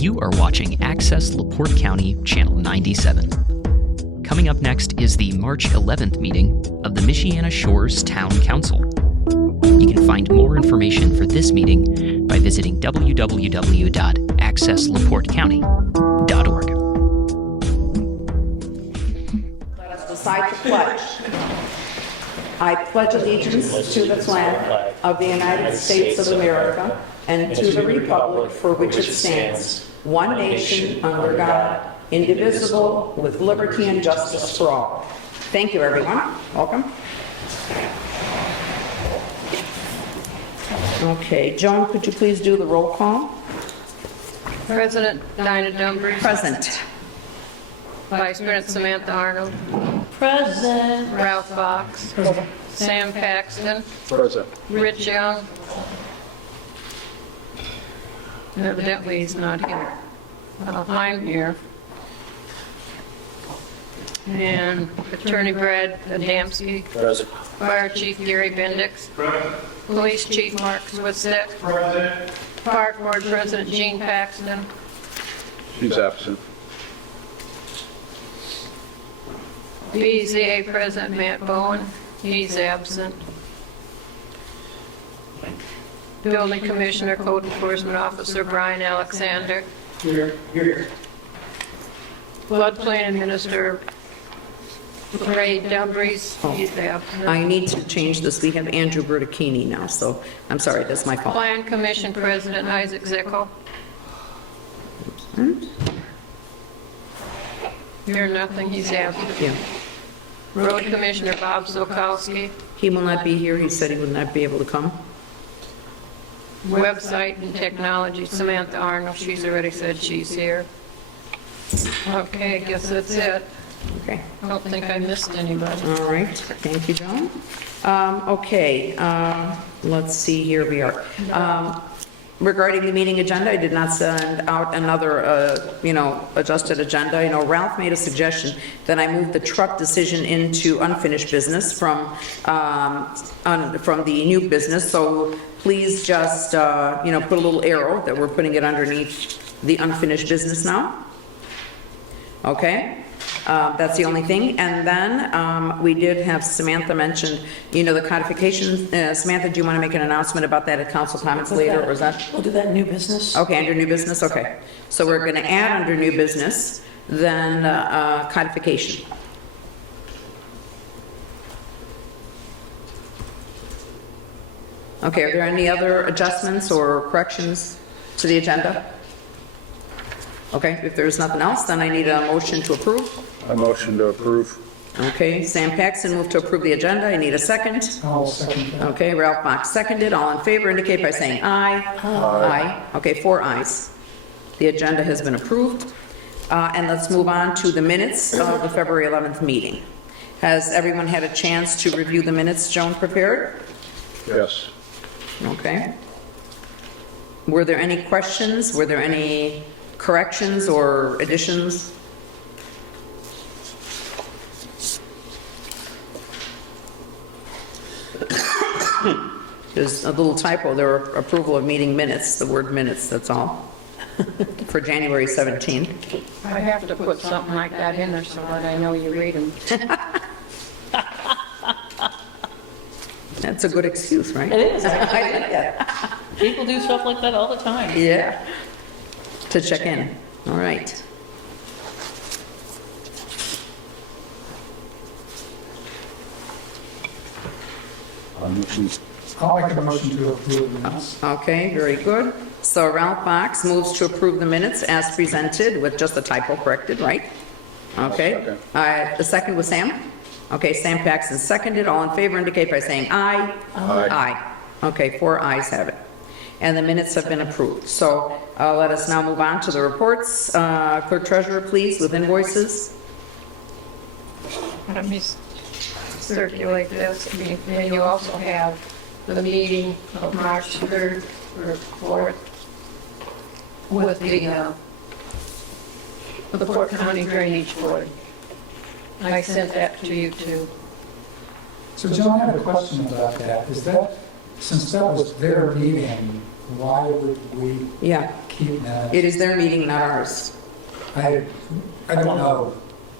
You are watching Access LaPorte County, Channel 97. Coming up next is the March 11th meeting of the Michiana Shores Town Council. You can find more information for this meeting by visiting www.accesslaportecounty.org. Let us recite the pledge. I pledge allegiance to the flag of the United States of America and to the republic for which it stands, one nation under God, indivisible, with liberty and justice for all. Thank you, everyone. Welcome. Okay, Joan, could you please do the roll call? President Dinah Dumbriz. Present. Vice President Samantha Arnold. Present. Ralph Fox. Sam Paxton. Present. Rich Young. Evidently he's not here. I'm here. And Attorney Brad Adamski. Present. Fire Chief Gary Bendix. Police Chief Mark Switzek. Present. Park Board President Gene Paxton. She's absent. BZA President Matt Bowen. He's absent. Building Commissioner, Code Enforcement Officer Brian Alexander. Here. Floodplain Administrator Ray Dumbriz. He's absent. I need to change this. We have Andrew Bertacchini now, so I'm sorry, that's my fault. Plan Commission President Isaac Zickel. Hear nothing, he's absent. Yeah. Road Commissioner Bob Sokowski. He will not be here. He said he would not be able to come. Website and Technology Samantha Arnold. She's already said she's here. Okay, I guess that's it. Okay. I don't think I missed anybody. All right. Thank you, Joan. Okay. Let's see. Here we are. Regarding the meeting agenda, I did not send out another, adjusted agenda. Ralph made a suggestion that I move the truck decision into unfinished business from the new business. So please just, put a little arrow that we're putting it underneath the unfinished business now. Okay. That's the only thing. And then we did have Samantha mention, the codification. Samantha, do you want to make an announcement about that at council comments later, or is that? We'll do that in new business. Okay, under new business, okay. So we're going to add under new business, then codification. Okay, are there any other adjustments or corrections to the agenda? Okay, if there's nothing else, then I need a motion to approve. A motion to approve. Okay, Sam Paxton moved to approve the agenda. I need a second. I'll second that. Okay, Ralph Box seconded. All in favor indicate by saying aye. Aye. Okay, 4 ayes. The agenda has been approved. And let's move on to the minutes of the February 11th meeting. Has everyone had a chance to review the minutes Joan prepared? Yes. Okay. Were there any questions? Were there any corrections or additions? There's a little typo there, approval of meeting minutes, the word minutes, that's all, for January 17th. I have to put something like that in there so that I know you read them. That's a good excuse, right? It is. I like that. People do stuff like that all the time. Yeah. To check in. All right. I'll make a motion to approve the minutes. Okay, very good. So Ralph Box moves to approve the minutes as presented with just a typo corrected, right? Okay. The second was Sam? Okay, Sam Paxton seconded. All in favor indicate by saying aye. Aye. Okay, 4 ayes have it. And the minutes have been approved. So let us now move on to the reports. Clerk Treasurer, please, with invoices. Let me circulate this. And you also have the meeting of March 3rd or 4th with the Port County Drainage Board. I sent that to you too. So John, I have a question about that. Is that, since that was their meeting, why would we? Yeah. keep minutes. It is their meeting, not ours. I don't know.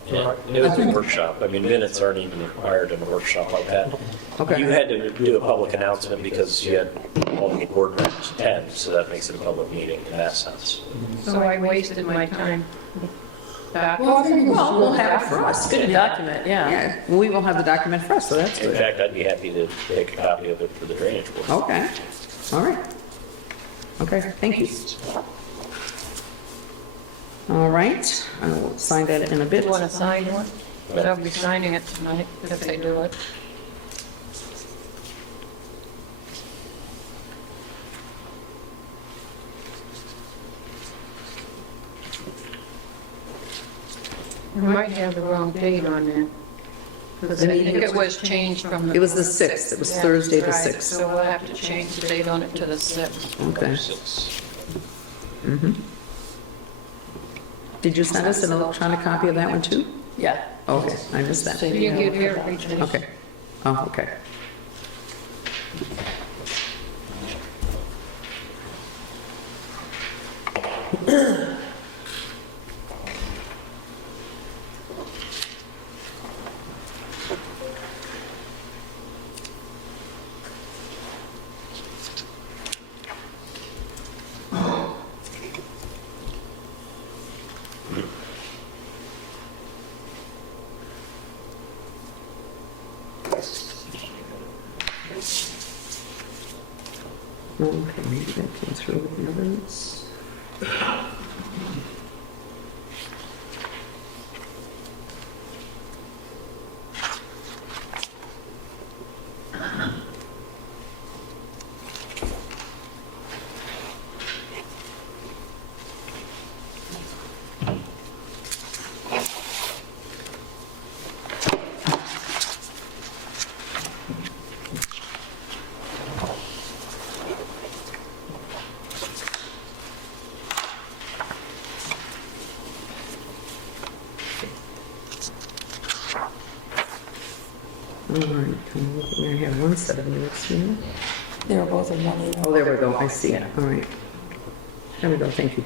Yeah, it was a workshop. I mean, minutes aren't even required in a workshop like that. Okay. You had to do a public announcement because you had all the board members attend, so that makes it a public meeting in that sense. So I wasted my time. Back. Well, I think it was Well, we'll have it for us. Good document, yeah. Yeah, we will have the document for us, so that's In good. fact, I'd be happy to take a copy of it for the drainage board. Okay, all right. Okay, thank you. All right, I will sign that in a bit. You want to sign one? But I'll be signing it tonight if they do it. We might have the wrong date on there. Because I think it was changed from the... It was the 6th, it was Thursday the Right, 6th. So we'll have to change the date on it to the 6th. Okay. Six. Did you send us an electronic copy of that one too? Yeah. Okay, I missed that. So you give everything. Okay, oh, okay. Okay, maybe that came through with the others. All right, I'm looking, I have one set of minutes here. They were both in one email. Oh, there we go, I see it, all right. There we go, thank you.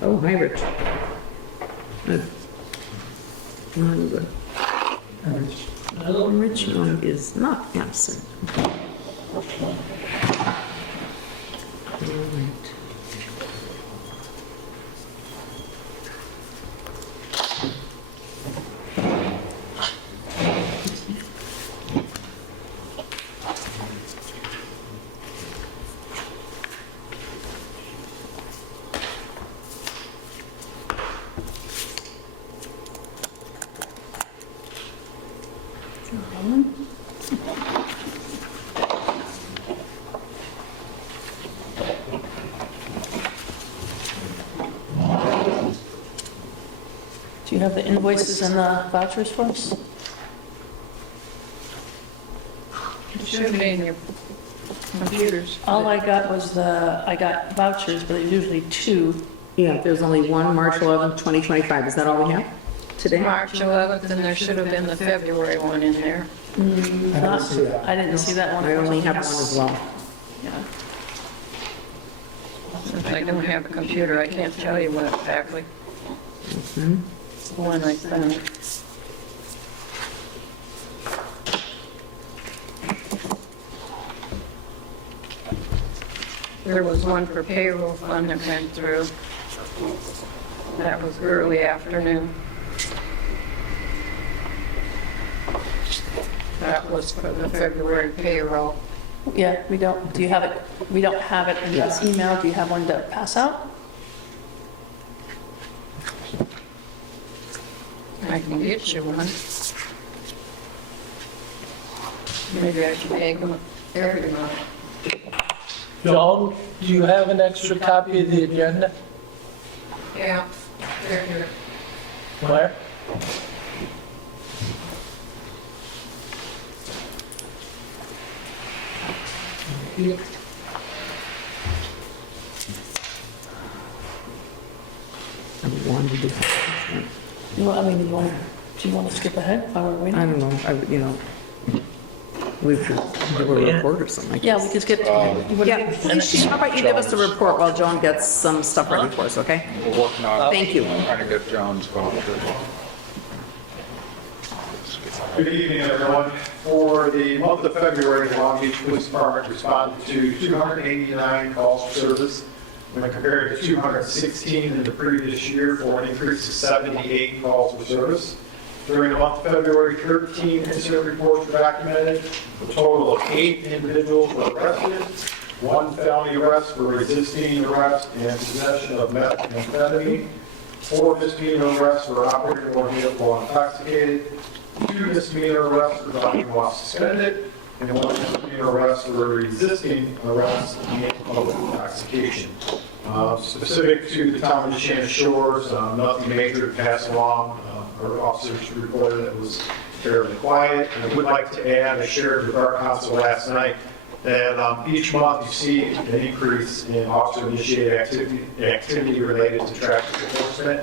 Oh, hi, Rich. Good. I'm good. Rich Young is not absent. All right. Do you have the invoices and the vouchers for us? It should be in your computers. All I got was I got vouchers, but there's usually two. Yeah, there's only one, March 11th, 2025. Is that all we have today? March 11th, and there should have been the February one in there. I didn't see that. I didn't see that one. I only have one as well. Yeah. Since I don't have a computer, I can't tell you what exactly. The one I found. There was one for payroll fund that went through. That was early afternoon. That was for the February payroll. Yeah, we don't, do you have it, we don't have it in this email. Do you have one to pass out? I can get you one. Maybe I should take them every month. Joan, do you have an extra copy of the agenda? Yeah, they're here. Where? I wanted to do. You want, I mean, do you want to skip ahead while we're I waiting? don't know, we could do a report or something. I Yeah, guess. we can skip. You wanna Yeah, give- please, how about you give us the report while Joan gets some stuff ready for us, okay? We're working on. Thank you. Trying to get John's phone. Good evening, everyone. For the month of February, the Long Beach Police Department responded to 289 calls for service when compared to 216 in the previous year, for an increase of 78 calls for service. During the month of February, 13 incident reports were documented. A total of 8 individuals were arrested, 1 felony arrest for resisting arrest and possession of methamphetamine, 4 misdemeanor arrests for operating or vehicle while intoxicated, 2 misdemeanor arrests for driving while suspended, and 1 misdemeanor arrest for resisting arrest and public intoxication. Specific to the town of Michiana Shores, nothing major to pass along. Our officers reported it was fairly quiet. And I would like to add, I shared with our council last night, that each month you see an increase in officer-initiated activity related to traffic enforcement.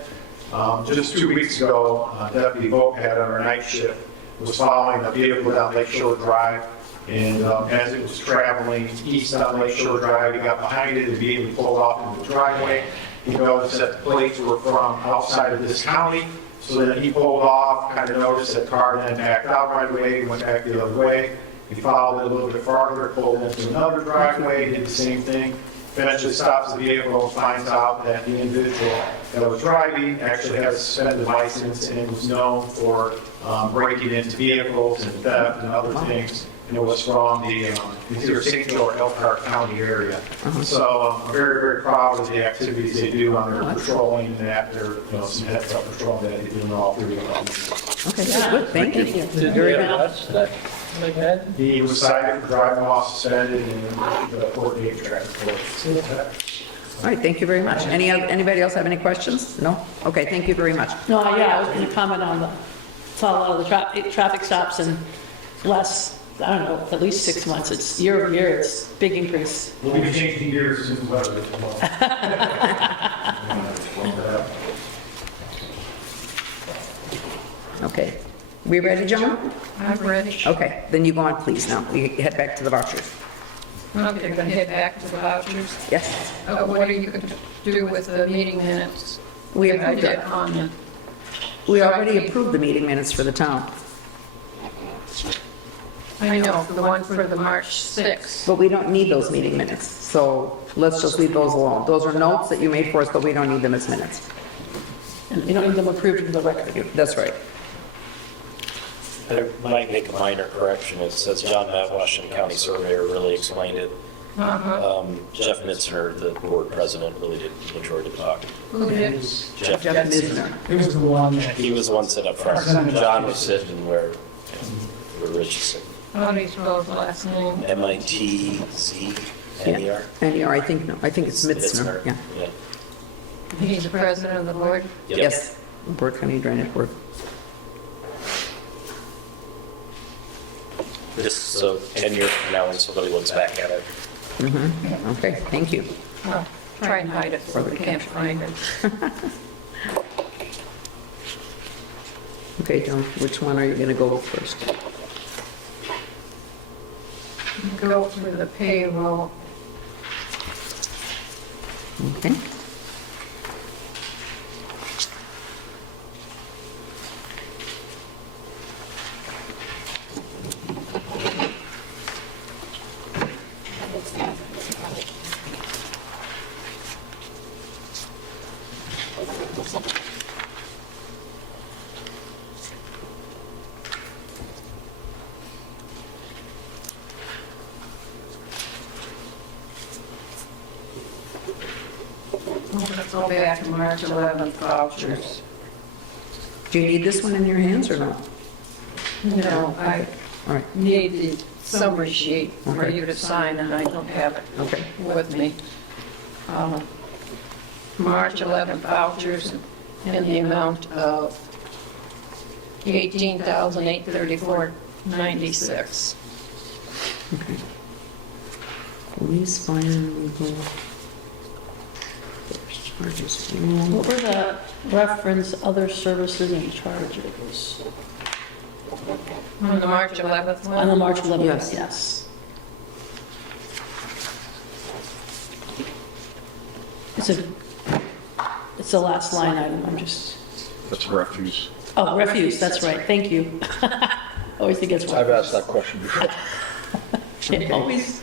Just 2 weeks ago, Deputy Volk had on our night shift, was following a vehicle down Lakeshore Drive, and as it was traveling east on Lakeshore Drive, he got behind it and immediately pulled off into the driveway. He noticed that the plates were from outside of this county, so then he pulled off, kind of noticed that the car then backed out right away, went back the other way. He followed it a little bit farther, pulled into another driveway, did the same thing. Eventually stops the vehicle, finds out that the individual that was driving actually has a suspended license and was known for breaking into vehicles and theft and other things. And it was from the either St. Joe or Elkhart County area. So I'm very, very proud of the activities they do on their patrolling and after, some heads up patrol that they do in all 3 of them. Okay, good, thank you. Did Very you good. watch that? Like that? He was cited for driving while suspended and the court gave traffic court. All right, thank you very much. Anybody else have any questions? No? Okay, thank you very much. No, yeah, I was going to comment on saw a lot of the traffic stops in last, I don't know, at least 6 months. It's year over year, it's big increase. We'll be changing gears as soon as weather gets warm. Okay. We ready, Joan? I'm ready. Okay, then you go on, please, now. You head back to the vouchers. Okay, going to head back to the vouchers. Yes? What are you going to do with the meeting minutes? We I approved did it. on them. We already approved the meeting minutes for the town, I know, the one for the March 6th. but we don't need those meeting minutes. So let's just leave those alone. Those are notes that you made for us, but we don't need them as minutes. And you don't need them approved into the record. That's right. I might make a minor correction. It says John Matt, Washington County Surveyor, really explained it. Jeff Mitzner, the board president, really did the majority of the talk. Who did? Jeff Jeff Mitzner. Misner. He was the one that, He was the one set up front. John was sitting where Rich is sitting. How do you spell his last name? M-I-T-Z-N-E-R. NER, I think, no, I think it's Mitzner, yeah. Yeah. He's the president of the board? Yep. Yes, Board County Drainage Board. Just so 10 years from now, when somebody looks back at it, Okay, thank you. Oh, try and hide it so we can't find it. Okay, Joan, which one are you gonna go with first? Go for the payroll. Okay. Let's go back to March 11th vouchers. Do you need this one in your hands or not? No, I All right, need the summary sheet for Okay. you to sign, and I don't have it okay. with me. March 11th vouchers in the amount of $18,834.96. Police, fire, legal. What were the reference other services and charges? On the March 11th On the one? March 11th, Yes. yes. It's the last line item, I'm just, That's refuse. oh, refuse, that's right, thank you. Always think it's I've asked refuse. that question before. Always,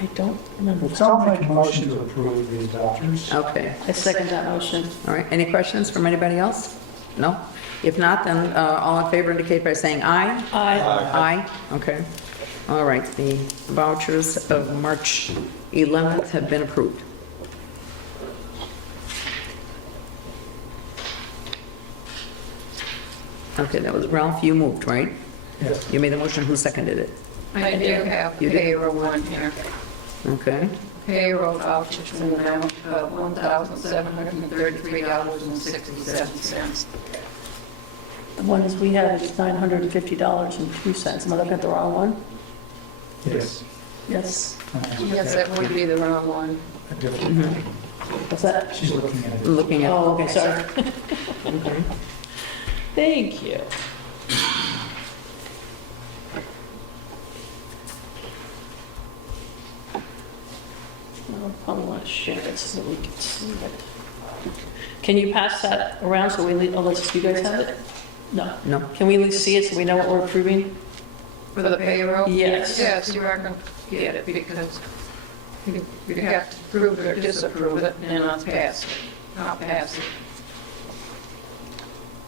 I don't remember. So I'll make a motion to approve these vouchers. Okay, I second that motion. all right. Any questions from anybody else? No? If not, then all in favor indicate by saying aye. Aye. Aye, okay. All right, the vouchers of March 11th have been approved. Okay, that was Ralph, you moved, right? Yes. You made the motion, who seconded it? I do have You did? payroll one here. Okay, Payroll vouchers in the amount of $1,733.67. The one is we have is $950.02. Am I looking at the wrong one? Yes. Yes. Yes, that would be the wrong one. A different- What's that? She's looking at it. I'm looking at. Oh, okay, sorry. Okay. Thank you. I'll probably want to share it so that we can see it. Can you pass that around so we, unless you guys have it? No. No. Can we at least see it so we know what we're approving? For the payroll? Yes. Yes, you are going to get it because you have to approve it or disapprove it and not pass it. Not pass it.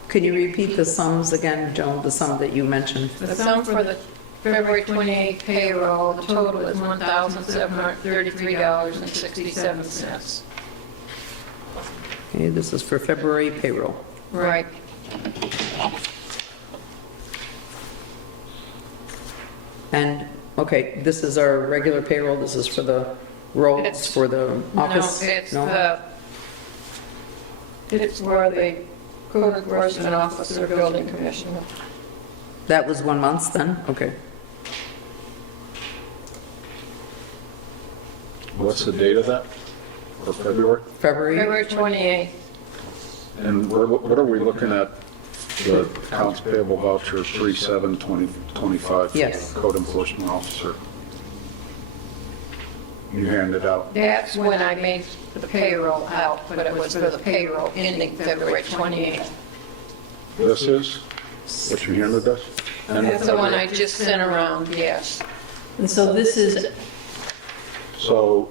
Can you repeat the sums again, Joan, the sum that you mentioned? The sum for the February 28th payroll, the total is $1,733.67. Okay, this is for February payroll. Right. And, okay, this is our regular payroll, this is for the roads, It's- for the office? It's where the code enforcement officer, building commissioner. That was 1 month then? Okay. What's the date of that? For February? February? February 28th. And what are we looking at? The accounts payable voucher 372025? Yes. Code enforcement officer. You handed out. That's when I made the payroll out, but it was for the payroll ending February 28th. This is what you handed us? And That's the one I just sent around, yes. And so this is, So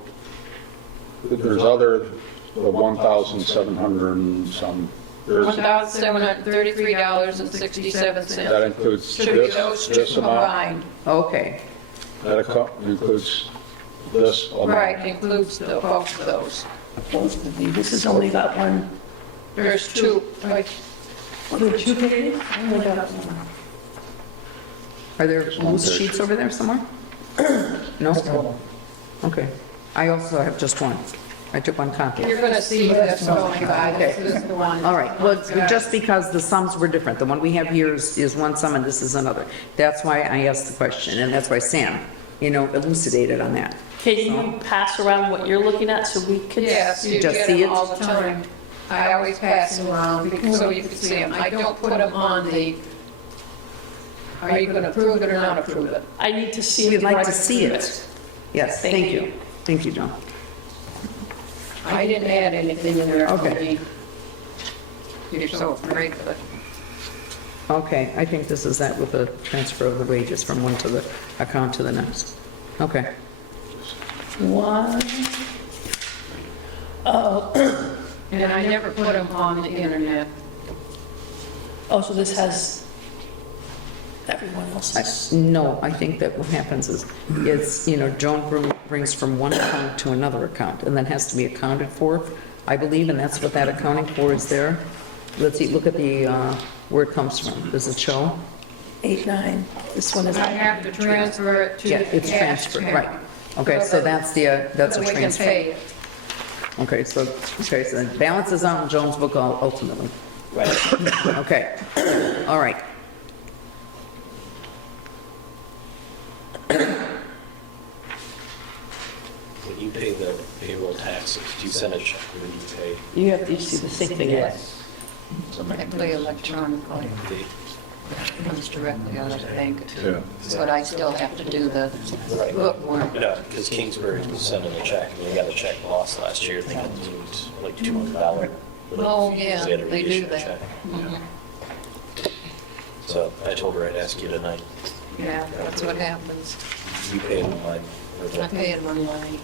there's other, the 1,700 and some, there's, $1,733.67. that includes Should be those two this amount? combined. Okay, That includes this amount? Right, includes both of those. this has only got one, There's two, right, are there two pages? I only got one. are there loose sheets over there somewhere? No? So, Okay. I also have just one. I took one copy. you're going to see this going by, this is the one. All right, well, just because the sums were different, the one we have here is one sum and this is another. That's why I asked the question, and that's why Sam, elucidated on that. Can you pass around what you're looking at so we can? Yes, you Just get see them it? all the time. I always pass them around so you can see them. I don't put them on the, are you going to approve it or not approve it? I need to see. We'd it like before to I see approve it. Yes, thank you. Thank you, John. I didn't add anything in there. Okay. You're so afraid of it. Okay, I think this is that with the transfer of the wages from one to the account to the next. Okay. One. Oh, And I never put them on the internet. oh, so this has everyone else's. No, I think that what happens is, Joan brings from one account to another account, and then has to be accounted for, I believe, and that's what that accounting for is there. Let's see, look at the, where it comes from. Does it show? 8, 9. This one is. I have to transfer it to Yeah, the it's cash transferred, account. right. Okay, so that's So a we can transfer. pay it. Okay, so the balance is out in Joan's book ultimately. Right. Okay, all right. When you pay the payroll tax taxes. Do you send a check when you pay? You have to see the same thing. Directly electronically. It comes directly out of the bank. Yeah. But I still have to do the bookwork. Yeah, because Kingsbury was sending a check, and they got a check lost last year, they got deemed like $200. Oh, yeah, They had to they do reissue the that. check. Mhm. So I told her I'd ask you tonight. Yeah, that's what happens. You paid online. I pay it online.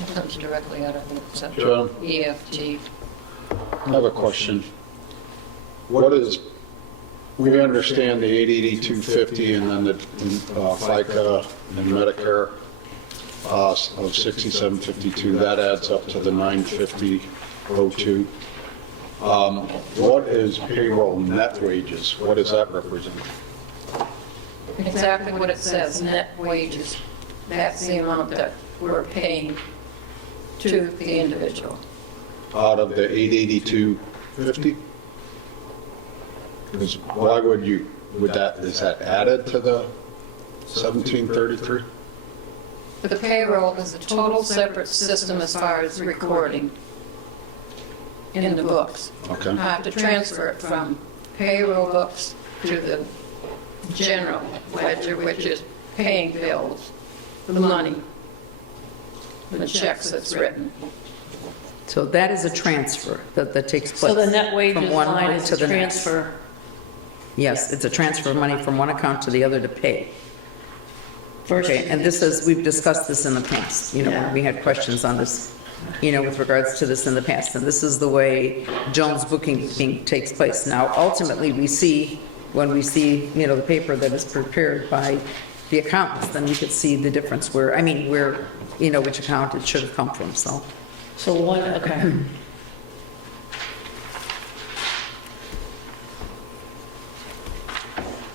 It comes directly out of the John? EFT. I have a question. What is, we understand the 882.50 and then the FICA and Medicare of 67.52, that adds up to the 950.02. What is payroll net wages? What does that represent? Exactly what it says, net wages. That's the amount that we're paying to the individual. Out of the 882.50? Because why would you, is that added to the 1733? The payroll is a total separate system as far as recording in the books. Okay. I have to transfer it from payroll books to the general ledger, which is paying bills, the money, the checks that's written. So that is a transfer that takes place. So the net wages from one line month is to a the next. transfer. Yes, it's a transfer of money from one account to the other to pay. Versus- Okay, and this is, we've discussed this in the past, you know, Yeah. we had questions on this, you know, with regards to this in the past, and this is the way Jones bookkeeping takes place. Now, ultimately, we see, when we see, you know, the paper that is prepared by the accountants, then we could see the difference where, I mean, where, you know, which account it should have come from, so. So one, okay.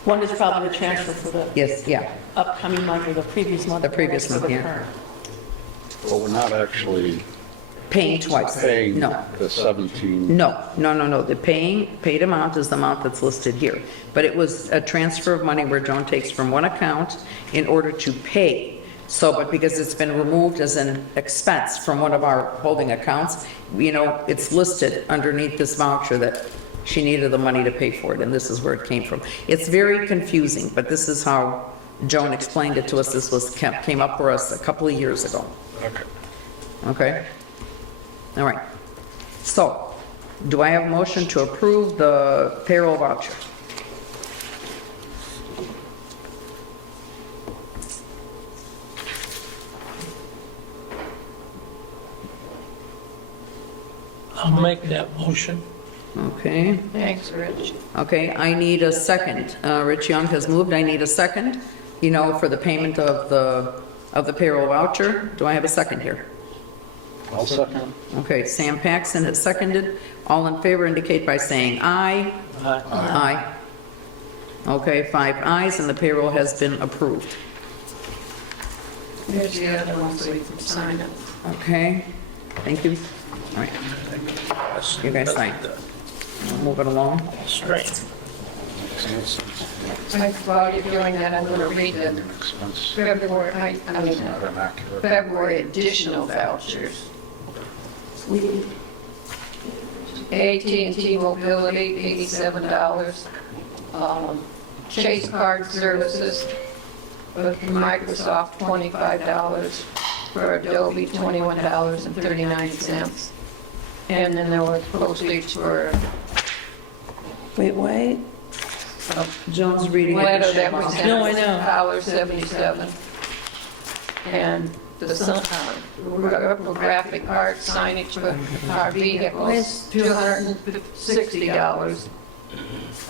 One is probably the transfer for the Yes, yeah, upcoming month or the previous month. The previous for month, the yeah. current. Well, we're not actually paying twice. paying No. the 17. No, no, no, no. The paid amount is the amount that's listed here. But it was a transfer of money where Joan takes from one account in order to pay. So, but because it's been removed as an expense from one of our holding accounts, you know, it's listed underneath this voucher that she needed the money to pay for it, and this is where it came from. It's very confusing, but this is how Joan explained it to us. This came up for us a couple of years ago. Okay. Okay? All right. So, do I have a motion to approve the payroll voucher? I'll make that motion. Okay, Thanks, Rich. okay, I need a second. Rich Young has moved, I need a second, you know, for the payment of the payroll voucher. Do I have a second here? I'll second. Okay, Sam Paxton has seconded. All in favor indicate by saying aye. Aye. Aye. Okay, 5 ayes, and the payroll has been approved. Here's the other one, so you can sign it. Okay, thank you. All right, you guys sign. We'll move it along. Straight. While you're doing that, I'm going to read the Expense, February, not inaccurate. February additional vouchers. AT&T Mobility, $87. Chase Card Services with Microsoft, $25. For Adobe, $21.39. And then there was postage for Wait. a Joan's reading. letter that we sent. No, I know. $1.77. And the graphic art signage for our vehicles, $260.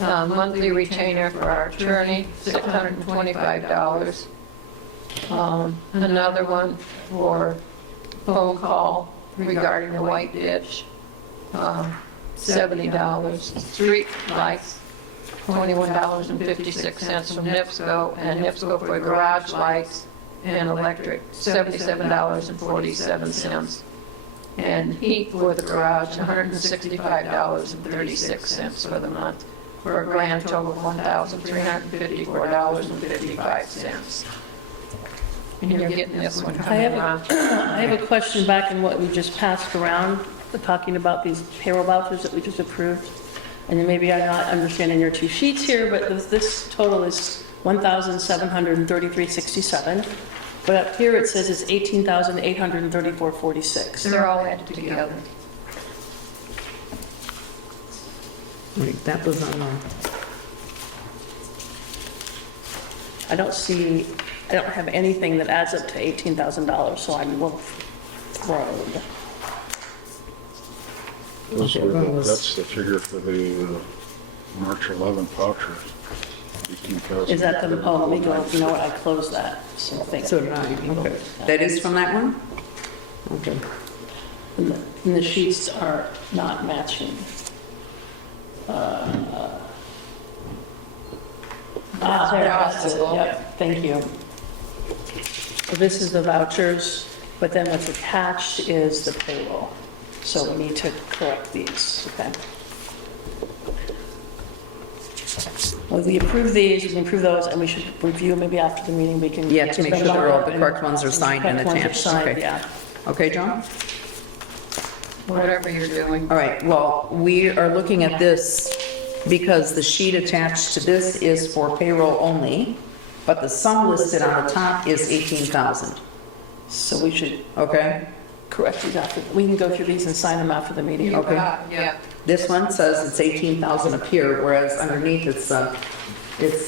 Monthly retainer for our attorney, $625. Another one for phone call regarding the white ditch, $70. Street lights, $21.56 from NIPSCO, and NIPSCO for garage lights and electric, $77.47. And heat for the garage, $165.36 for the month, for a grand total of $1,354.55. And you're getting this one I coming have, around. I have a question back in what we just passed around, talking about these payroll vouchers that we just approved. And then maybe I'm not understanding your two sheets here, but this total is $1,733.67. But up here it says it's $18,834.46. They're all added together. Wait, that was on, I don't have anything that adds up to $18,000, so I'm a little thrown. That's the figure for the March 11th voucher. 18,000. Is that the, oh, let me go, you know what, I closed that, so thank so you. did I. Okay. That is from that one? Okay. And the sheets are not matching. There, that's it, yep, thank you. So this is the vouchers, but then what's attached is the payroll. So we need to correct these, okay? Well, we approve these, we can approve those, and we should review maybe after the meeting, we can. Yeah, to make get sure them they're all, up the and- correct ones are signed and correct ones are attached. signed, Okay. yeah. Okay, John? Whatever you're doing. All right, well, we are looking at this because the sheet attached to this is for payroll only, but the sum listed on the top is 18,000, So we should okay? correct these after, we can go through these and sign them after the meeting. Okay. Yeah. This one says it's 18,000 up here, whereas underneath it's the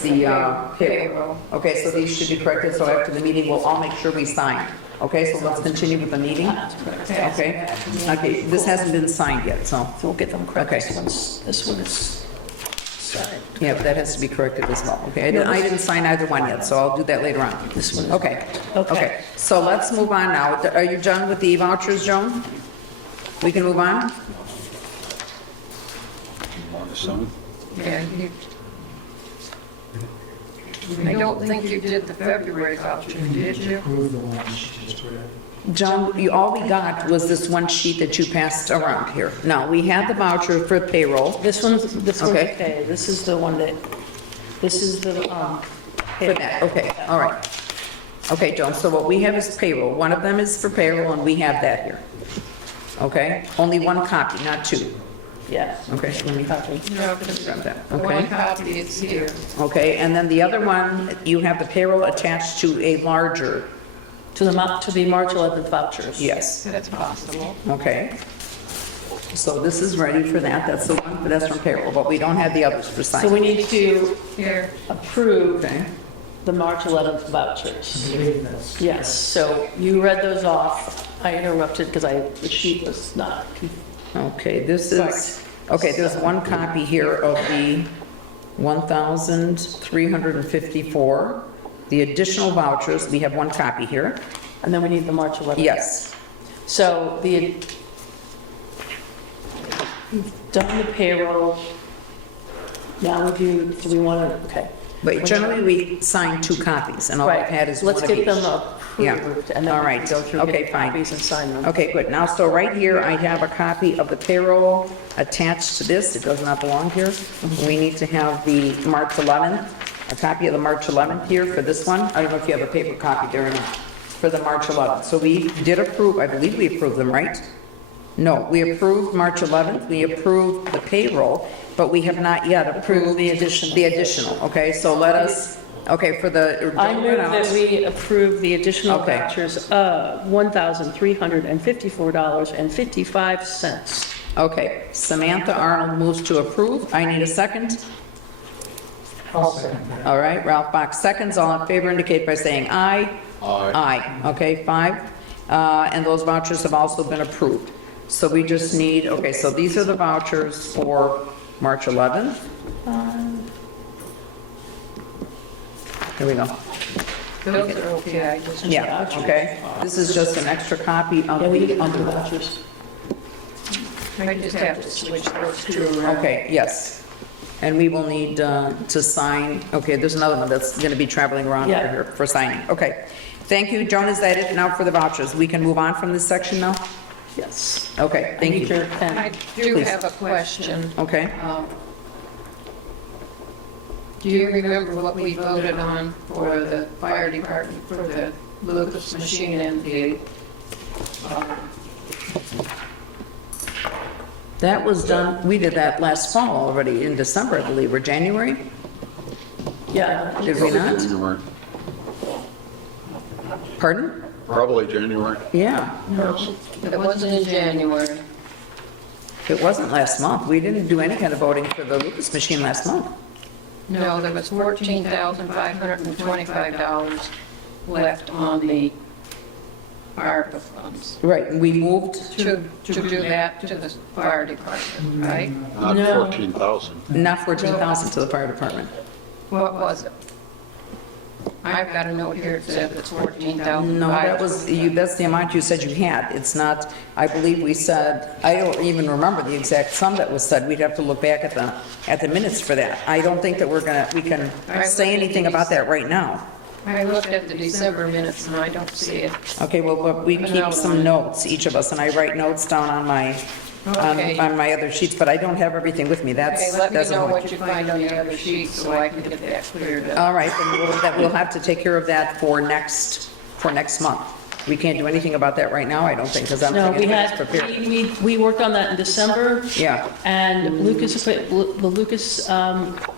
payroll. Payroll. Okay, so these should be corrected, so after the meeting, we'll all make sure we sign. Okay, so let's continue with the meeting. Okay, okay, this hasn't been signed yet, so, So we'll get them corrected. Okay. This one is signed. yeah, but that has to be corrected as well, okay? I didn't sign either one yet, so I'll do that later on. This one is. Okay, Okay. okay, so let's move on now. Are you done with the vouchers, Joan? We can move on? Want to sign? Yeah, I don't think you did the February voucher, did you? Approve the one she just read. Joan, all we got was this one sheet that you passed around here. No, we had the voucher for payroll This one's Okay. okay, this is the one that, this is the, for that, okay, all right. Okay, Joan, so what we have is payroll. One of them is for payroll, and we have that here. Okay? Only one copy, not two. yeah. Okay, let me Copy. No, grab that. one Okay? copy is here. Okay, and then the other one, you have the payroll attached to a larger, To the March 11th vouchers. yes, That's possible. okay? So this is ready for that, that's the one, but that's from payroll, but we don't have the others for So we signing. need to Here. approve Okay, the March 11th vouchers. I believe that's. Yes, so you read those off. I interrupted because the sheet was not, okay, this is, okay, there's one copy here of the 1,354. The additional vouchers, we have one copy here. and then we need the March 11th. Yes, So we've done the payroll. Now do we want to, okay. but generally we sign two copies, and all I've had is one Let's of get each. them Yeah. approved, and All then we right. can go through Okay, get fine. copies and sign them. Okay, good. Now, so right here, I have a copy of the payroll attached to this. It does not belong here. We need to have the March 11th, a copy of the March 11th here for this one. I don't know if you have a paper copy there or not, for the March 11th. So we did approve, I believe we approved them, right? No, we approved March 11th, we approved the payroll, but we have not yet approved the additional. the additional, okay? So let us, okay, for the. I move that we approve the additional Okay. vouchers of $1,354.55. Okay, Samantha Arnold moves to approve. I need a second. I'll second that. All right, Ralph Box seconds. All in favor indicate by saying aye. Aye. Aye, okay, 5. And those vouchers have also been approved. So we just need, okay, so these are the vouchers for March 11th. Here we go. Those are okay, I just. Yeah, okay. This is just an extra copy of Yeah, we the get other the vouchers. vouchers. I just have to switch those two around. Okay, yes. And we will need to sign, okay, there's another one that's going to be traveling around Yeah. here for signing. Okay. Thank you, Joan, is that it now for the vouchers? We can move on from this section now? Yes. Okay, thank I need you. your pen. I do Please. have a question. Okay, Do you remember what we voted on for the fire department, for the Lucas Machine and the, That was done, we did that last fall already, in December, I believe, or January? Yeah. Did we not? January. Pardon? Probably January. Yeah, no, it wasn't in January. it wasn't last month. We didn't do any kind of voting for the Lucas machine last month. No, there was $14,525 left on the ARPA funds Right, and we moved, to do that to the fire department, right? Not No. 14,000. not 14,000 to the fire department. What was it? I've got a note here that says it's 14,000. No, that was, that's the amount you said you had. It's not, I believe we said, I don't even remember the exact sum that was said. We'd have to look back at the minutes for that. I don't think that we can say anything about that right now. I looked at the December minutes and I don't see it. Okay, well, but we keep some notes, each of us, and I write notes down on my, Okay. on my other sheets, but I don't have everything with me. Okay, That's, let me that's. know what you find on the other sheet so I can get that cleared up. All right, then we'll have to take care of that for next month. We can't do anything about that right now, I don't think, because I'm No, we thinking it's had, prepared. we worked on that in December. Yeah. And the Lucas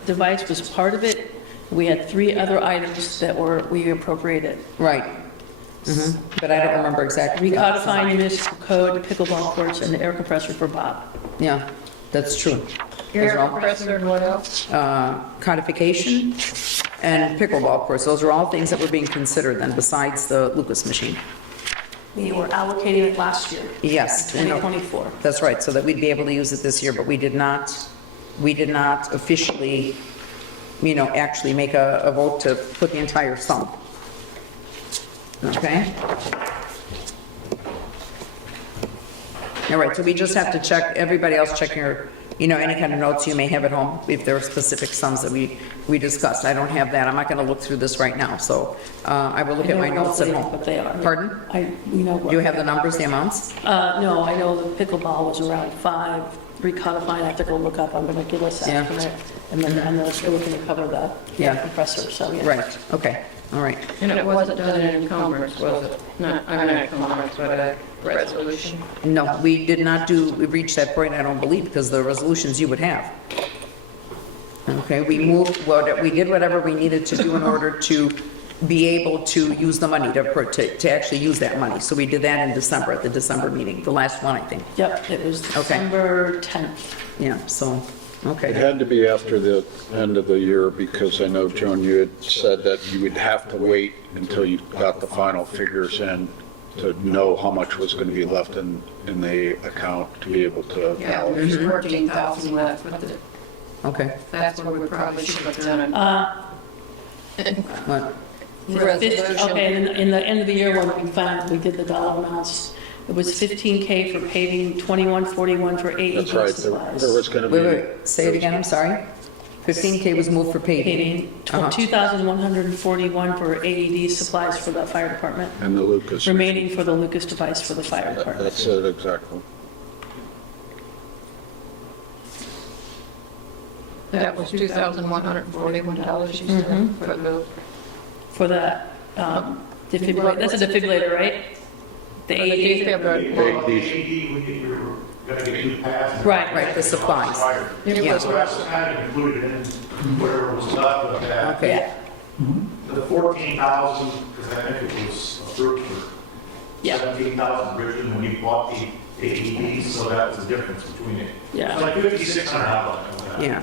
device was part of it. We had 3 other items that we appropriated. Right. Mhm. But I don't remember exactly. Recodifying municipal code, pickleball courts, and the air compressor for Bob. Yeah, that's true. Air Those are all- compressor and what else? Codification and pickleball course, those are all things that were being considered then, besides the Lucas machine. We were allocating it last year. Yes, we know. 2024. That's right, so that we'd be able to use it this year, but we did not officially, actually make a vote to put the entire sum. Okay? All right, so we just have to check, everybody else check your, any kind of notes you may have at home, if there are specific sums that we discussed. I don't have that, I'm not gonna look through this right now, so, I will look at my notes at home. But they are. Pardon? What. You have the numbers, the amounts? No, I know the pickleball was around 5. Recodifying, I have to go look up, I'm gonna give us that. Yeah. And then I know still looking to cover the Yeah. air compressor, so yeah. Right, okay, all right. And it wasn't done in encumbrance, was it? Not encumbrance, but a resolution. No, we did not reach that point, I don't believe, because the resolutions you would have. Okay, we did whatever we needed to do in order to be able to use the money, to actually use that money. So we did that in December, at the December meeting, the last one, I think. Yep, it was Okay. December 10th. Yeah, so, It okay. had to be after the end of the year because I know, Joan, you had said that you would have to wait until you got the final figures in to know how much was going to be left in the account to be able to. Yeah, there's 14,000 left, but Okay, that's where we probably should have done what? a resolution. Okay, in the end of the year when we did the dollar amounts, it was 15K for paving, 2141 for AED That's right, there supplies. was going to Wait, be. wait, say it again, I'm sorry. 15K was moved for paving. Paving, Uh-huh. 2,141 for AED supplies for the fire department, And the Lucas. remaining for the Lucas device for the fire department. That's it, exactly. That was $2,141, you said, for the, For the defibrillator, that's a defibrillator, right? The for the AED? defibrillator. Well, the AED, you're gonna get new pads. Right. Right, the supplies. It Yeah. was So that's kind of included in whatever was left of that. Okay, Yeah, The 14,000, because I think it was approved for Yeah. 17,000 originally when you bought the AEDs, so that was the difference between it. Yeah. It's like $5,600. yeah,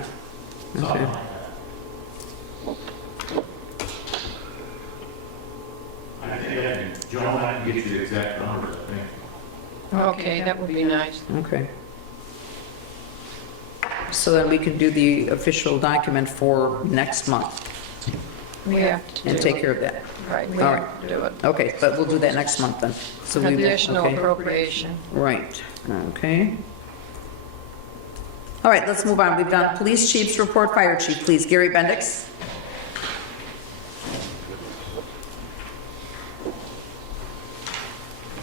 Something okay. like that. I think, Joan, I can get you the exact numbers, I think. Okay, that would be nice. Okay. So then we can do the official document for next month We have to and do take it. care of that. Right, we All have right. to do it. Okay, but we'll do that next month then. So we will- Additional okay. appropriation. Right, okay. All right, let's move on. We've done police chief's report, fire chief, please. Gary Bendix.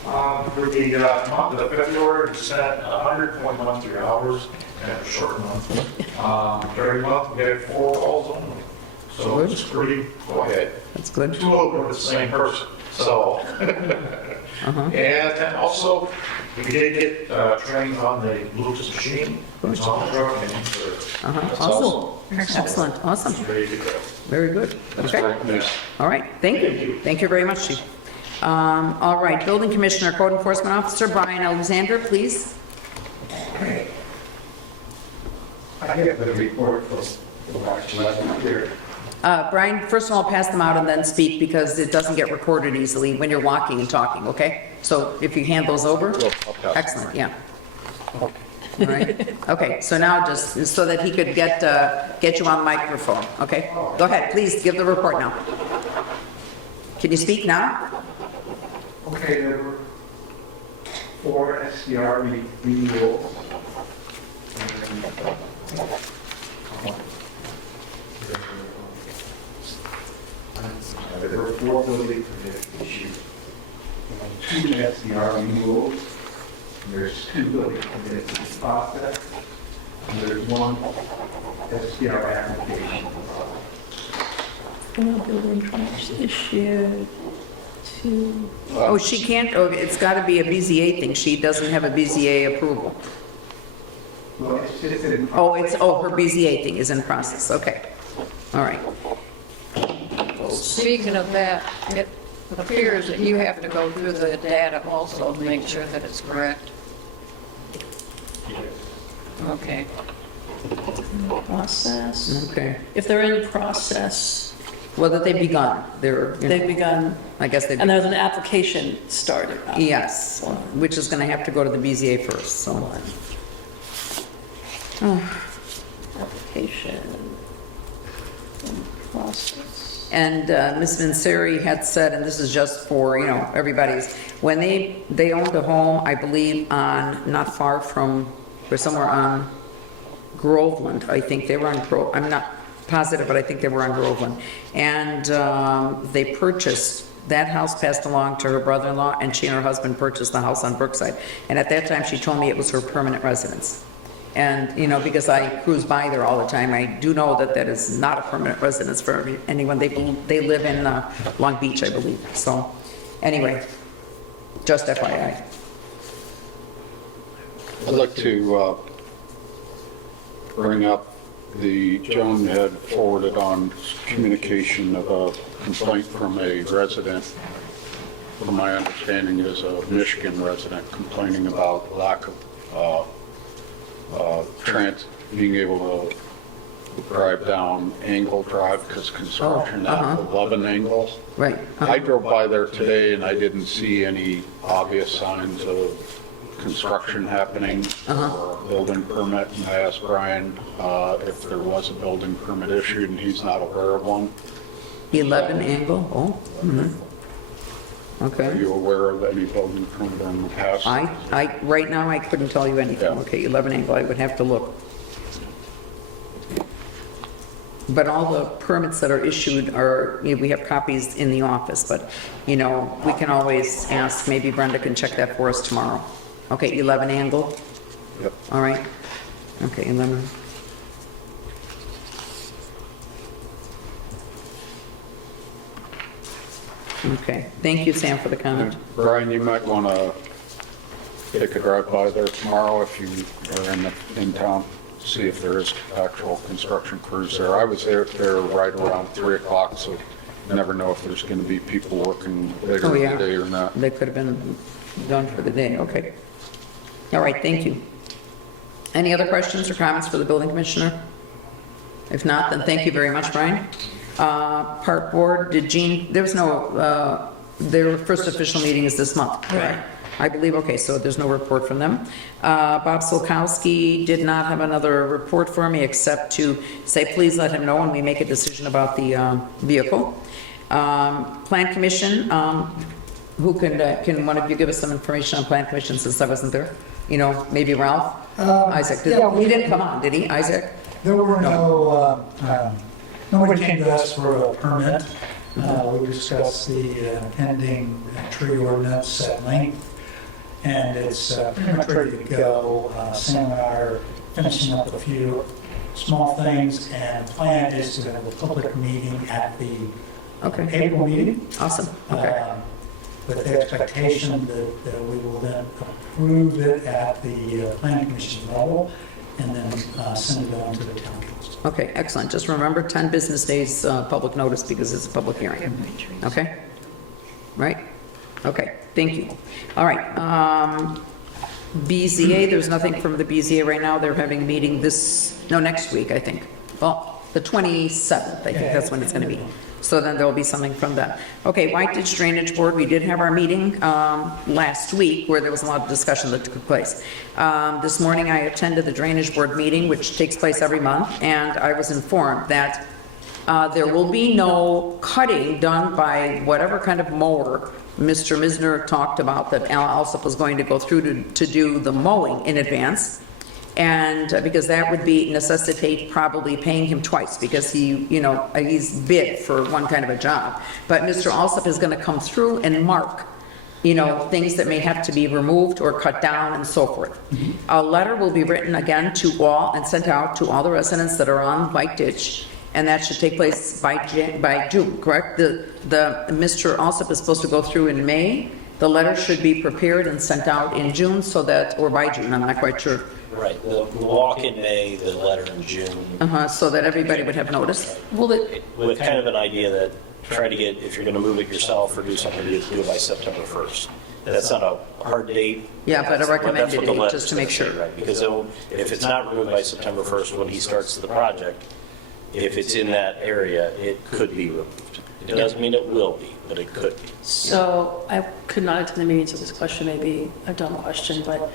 For the month of February, we spent 100.13 hours, and it was a short month. Every month, we had 4 calls only. So it's pretty, go ahead. That's good. 2 of them were the same person. So, and then also, we did get training on the Lucas machine. It's on the truck and in service. Awesome. Excellent, awesome. It's ready to go. Very good. That's Okay. great news. All right, thank you. Thank you very much, Chief. All right, Building Commissioner, Code Enforcement Officer Brian Alexander, please. I have the report for last year. Brian, first of all, pass them out and then speak because it doesn't get recorded easily when you're walking and talking, okay? So if you hand those over, I'll pass. excellent, yeah. All right, okay, so now just so that he could get you on the microphone, okay? Go ahead, please, give the report now. Can you speak now? Okay, there were 4 SDR renewals. There were 4 building permit issues. 2 SDR renewals. There's 2 building permits in process. And there's 1 SDR application. Building permits issued to, Oh, she can't, oh, it's got to be a BZA thing. She doesn't have a BZA approval. Well, it's just in. Her BZA thing is in process, okay. All right. Speaking of that, it appears that you have to go through the data also to make sure that it's correct. Okay. process. Okay. If they're in process, Well, that they've begun, they're, you know, they've begun, I guess they, and there's an application started. yes, which is going to have to go to the BZA first, so. Application in process. And Ms. Vincere had said, and this is just for, you know, everybody's, when they owned a home, I believe on, not far from, or somewhere on Groveland, I think they were on I'm not positive, but I think they were on Groveland. And they purchased, that house passed along to her brother-in-law, and she and her husband purchased the house on Brookside. And at that time, she told me it was her permanent residence. And, you know, because I cruise by there all the time, I do know that that is not a permanent residence for anyone. They live in Long Beach, I believe. So, anyway, just FYI. I'd like to bring up Joan had forwarded on communication of a complaint from a resident, from my understanding is a Michigan resident, complaining about lack of being able to drive down Angle Drive because construction at 11 angles. Right. I drove by there today and I didn't see any obvious signs of construction happening or a building permit. And I asked Brian if there was a building permit issued and he's not aware of one. 11 angle, oh. Mhm. Are Okay. you aware of any building permit in the past? Right now, I couldn't tell you anything. Yeah. Okay, 11 angle, I would have to look. But all the permits that are issued are, you know, we have copies in the office, but, you know, we can always ask, maybe Brenda can check that for us tomorrow. Okay, 11 angle, Yep. all right. Okay, 11. Okay, thank you, Sam, for the comment. Brian, you might want to take a drive by there tomorrow if you are in town, see if there is actual construction crews there. I was there right around 3 o'clock, so you never know if there's going to be people working later Oh, in yeah. the day or not. They could have been done for the day, okay. All right, thank you. Any other questions or comments for the building commissioner? If not, then thank you very much, Brian. Park Board, did Jean, there was no, their first official meeting is this month, correct? I believe, okay, so there's no report from them. Bob Solkowski did not have another report for me except to say, please let him know when we make a decision about the vehicle. Plan Commission, who can one of you give us some information on Plan Commission since I wasn't there? You know, maybe Ralph? Isaac, he didn't come on, did he, Isaac? There were nobody came to us for a permit. We discussed the pending tree ordinance at length, and it's pretty much ready to go. Sam and I are finishing up a few small things, and the plan is to have a public meeting at the Okay, April meeting. awesome, okay. with the expectation that we will then approve it at the planning commission level and then send it on to the town council. Okay, excellent. Just remember 10 business days public notice because it's a public hearing. Okay? Right? Okay, thank you. All right. BZA, there's nothing from the BZA right now. They're having a meeting next week, I think. Well, the 27th, I think that's when it's going to be. So then there'll be something from them. Okay, White Ditch Drainage Board, we did have our meeting last week where there was a lot of discussion that took place. This morning I attended the Drainage Board meeting, which takes place every month, and I was informed that there will be no cutting done by whatever kind of mower Mr. Misner talked about that Al Alsop was going to go through to do the mowing in advance. And because that would necessitate probably paying him twice because he's bid for one kind of a job. But Mr. Alsop is going to come through and mark, things that may have to be removed or cut down and so forth. A letter will be written again to all and sent out to all the residents that are on White Ditch. And that should take place by June, correct? The Mr. Alsop is supposed to go through in May. The letter should be prepared and sent out in June or by June, I'm not quite sure. Right, the walk in May, the letter in June. So that everybody would have notice. With kind of an idea that try to get, if you're going to move it yourself or do something, you do it by September 1st. That's not a hard date. Yeah, but a recommended That's what the date, letter just to make says, sure. right? Because if it's not removed by September 1st when he starts the project, if it's in that area, it could be removed. It doesn't mean it will be, but it could be. So I could not attend the meeting, so this question may be a dumb question, but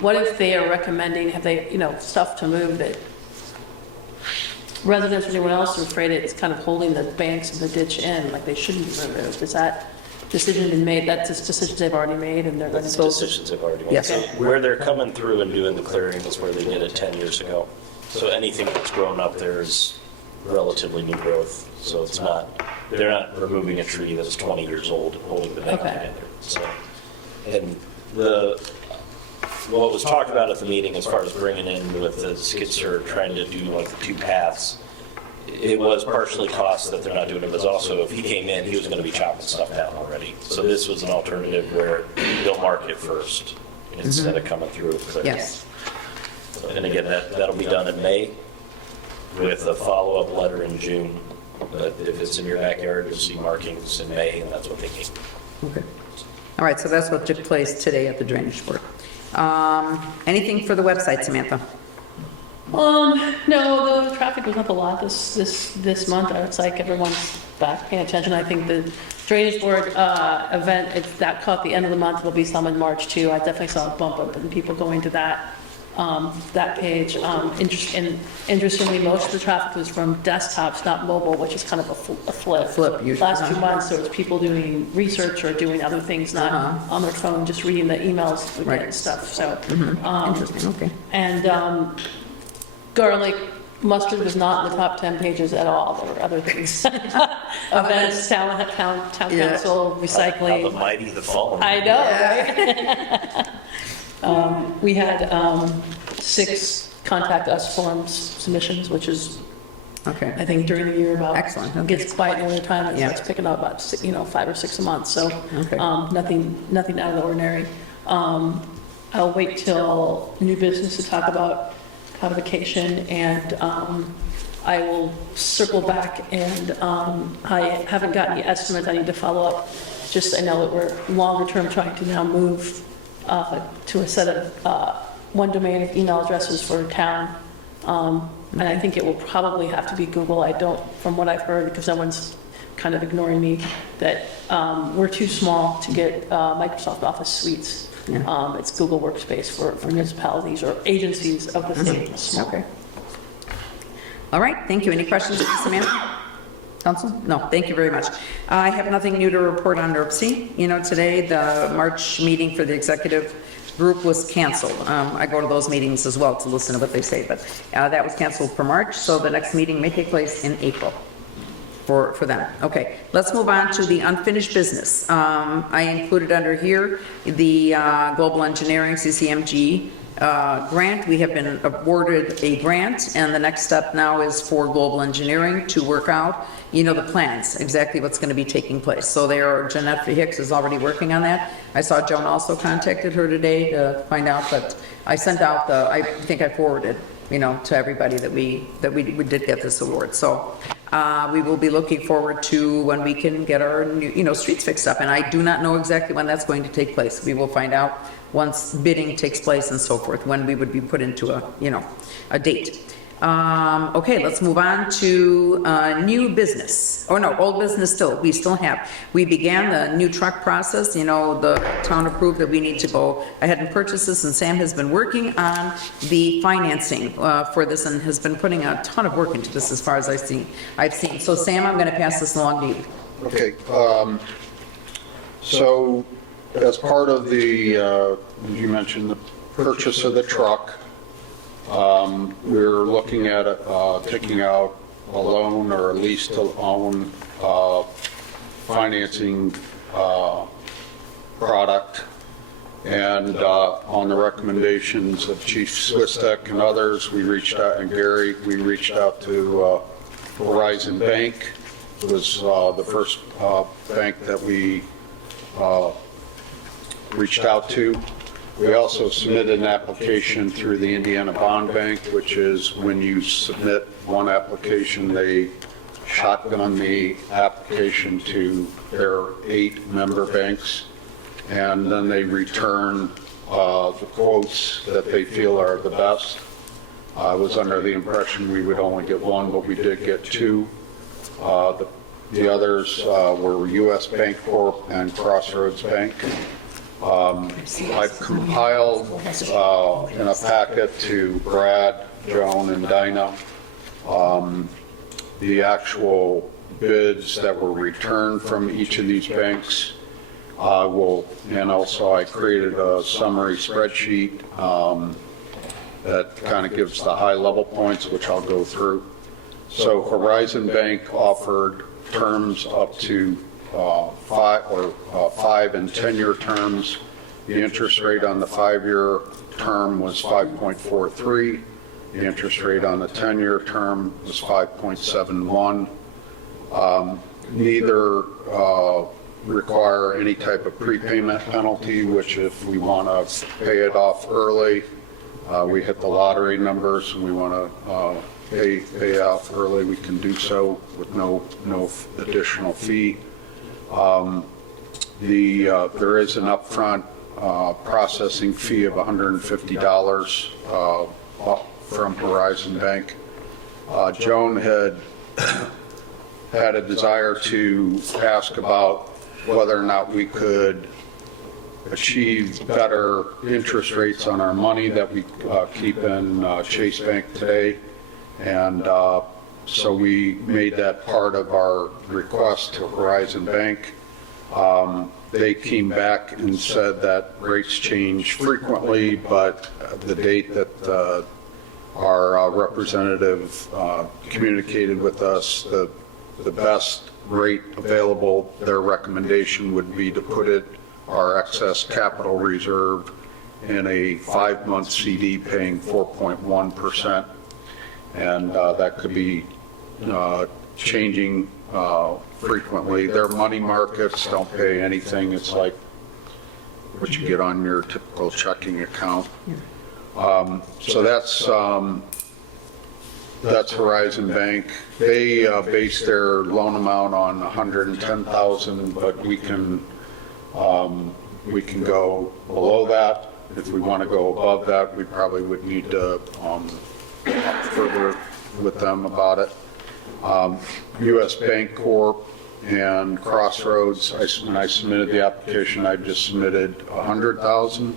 what if they are recommending, have they, stuff to move that residents or anyone else are afraid it's kind of holding the banks of the ditch in, like they shouldn't be removed? Is that decision been made? That's decisions they've already made and they're going That's to... decisions they've already made. Yes. So where they're coming through and doing the clearing is where they did it 10 years ago. So anything that's grown up there is relatively new growth. So it's not, they're not removing a tree that's 20 years old and holding the bank Okay. together. So, and what was talked about at the meeting as far as bringing in with the skid steer, trying to do like the two paths, it was partially cost that they're not doing it, but also if he came in, he was going to be chopping stuff down already. So this was an alternative where they'll mark it first instead of coming through with clear. Yes. And again, that'll be done in May with a follow-up letter in June. But if it's in your backyard, you'll see markings in May, and that's what they mean. Okay. All right, so that's what took place today at the Drainage Board. Anything for the website, Samantha? No, the traffic was up a lot this month. It's like everyone's back paying attention. I think the Drainage Board event, that caught the end of the month, will be some in March too. I definitely saw a bump up in people going to that page. Interestingly, most of the traffic was from desktops, not mobile, which is kind of a flip. Usually. Last 2 months, so it's people doing research or doing other things, not on their phone, just reading the emails we get and stuff. So, Interesting, okay. and garlic mustard was not in the top 10 pages at all. There were other things. Events, town council, recycling. How the mighty the fallen. I know, right? We had 6 contact us forms submissions, which is, Okay. I think, during the year about. Excellent, okay. Gets quiet in the winter time, Yeah. it's picking up about 5 or 6 a month, so Okay. nothing out of the ordinary. I'll wait till new business to talk about codification, and I will circle back, and I haven't gotten the estimates. I need to follow up. Just, I know that we're longer term trying to now move to a set of one domain of email addresses for town. And I think it will probably have to be Google. I don't, from what I've heard, because someone's kind of ignoring me, that we're too small to get Microsoft Office suites. Yeah. It's Google Workspace for municipalities or agencies of the state. Small. Okay. All right, thank you. Any questions, Samantha? Council? No, thank you very much. I have nothing new to report on NERC. Today, the March meeting for the executive group was canceled. I go to those meetings as well to listen to what they say, but that was canceled for March, so the next meeting may take place in April for them. Okay, let's move on to the unfinished business. I included under here the global engineering, CCMG, grant. We have been awarded a grant, and the next step now is for Global Engineering to work out, the plans, exactly what's going to be taking place. So Jeanette Hicks is already working on that. I saw Joan also contacted her today to find out, but I sent out I think I forwarded, to everybody that we did get this award. So we will be looking forward to when we can get our new, streets fixed up. And I do not know exactly when that's going to take place. We will find out once bidding takes place and so forth, when we would be put into a date. Okay, let's move on to new business. Oh no, old business still, we still have. We began the new truck process, the town approved that we need to go ahead and purchase this, and Sam has been working on the financing for this and has been putting a ton of work into this as far as I've seen. So Sam, I'm going to pass this along to you. Okay, so as part of the, you mentioned the purchase of the truck, we're looking at taking out a loan or a lease to own financing product. And on the recommendations of Chief Swistek and others, and Gary, we reached out to Horizon Bank. It was the first bank that we reached out to. We also submitted an application through the Indiana Bond Bank, which is when you submit one application, they shotgun the application to their 8 member banks, and then they return the quotes that they feel are the best. I was under the impression we would only get one, but we did get 2. The others were U.S. Bank Corp and Crossroads Bank. I've compiled in a packet to Brad, Joan, and Dinah the actual bids that were returned from each of these banks. And also I created a summary spreadsheet that kind of gives the high-level points, which I'll go through. So Horizon Bank offered terms up to 5 and 10-year terms. The interest rate on the 5-year term was 5.43. The interest rate on the 10-year term was 5.71. Neither require any type of prepayment penalty, which if we want to pay it off early, we hit the lottery numbers and we want to pay off early, we can do so with no additional fee. There is an upfront processing fee of $150 from Horizon Bank. Joan had a desire to ask about whether or not we could achieve better interest rates on our money that we keep in Chase Bank today. And so we made that part of our request to Horizon Bank. They came back and said that rates change frequently, but the date that our representative communicated with us, the best rate available, their recommendation would be to put our excess capital reserve in a 5-month CD paying 4.1%. And that could be changing frequently. Their money markets don't pay anything. It's like what you get on your typical checking account. So that's Horizon Bank. They base their loan amount on $110,000, but we can go below that. If we want to go above that, we probably would need to further with them about it. U.S. Bank Corp and Crossroads, when I submitted the application, I just submitted $100,000.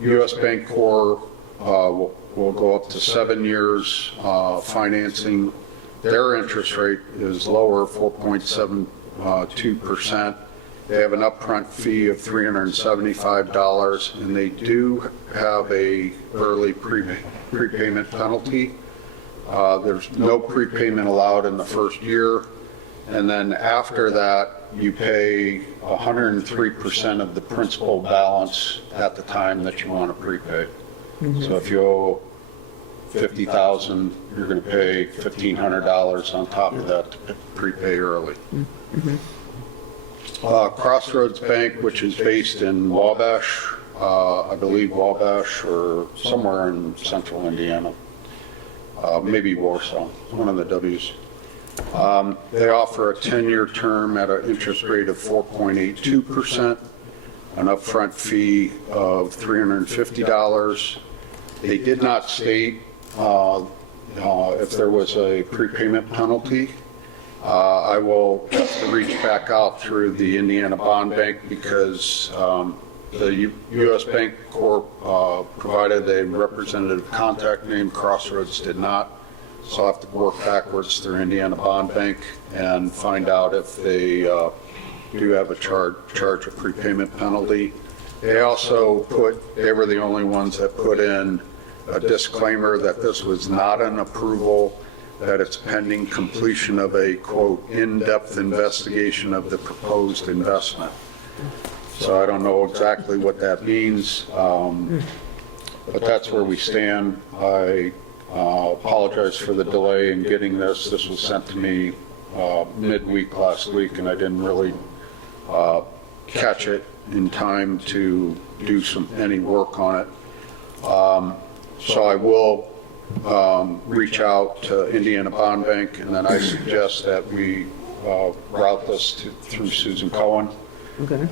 U.S. Bank Corp will go up to 7 years financing. Their interest rate is lower, 4.72%. They have an upfront fee of $375, and they do have a early prepayment penalty. There's no prepayment allowed in the first year, and then after that, you pay 103% of the principal balance at the time that you want to prepay. So if you owe 50,000, you're going to pay $1,500 on top of that to prepay early. Crossroads Bank, which is based in Wabash, I believe Wabash or somewhere in central Indiana, maybe Warsaw, one of the W's. They offer a 10-year term at an interest rate of 4.82%, an upfront fee of $350. They did not state if there was a prepayment penalty. I will have to reach back out through the Indiana Bond Bank because the U.S. Bank Corp provided a representative contact name, Crossroads did not. So I'll have to work backwards through Indiana Bond Bank and find out if they do have a charge of prepayment penalty. They also they were the only ones that put in a disclaimer that this was not an approval, that it's pending completion of a, quote, in-depth investigation of the proposed investment. So I don't know exactly what that means, but that's where we stand. I apologize for the delay in getting this. This was sent to me midweek last week, and I didn't really catch it in time to do any work on it. So I will reach out to Indiana Bond Bank, and then I suggest that we route this through Susan Cohen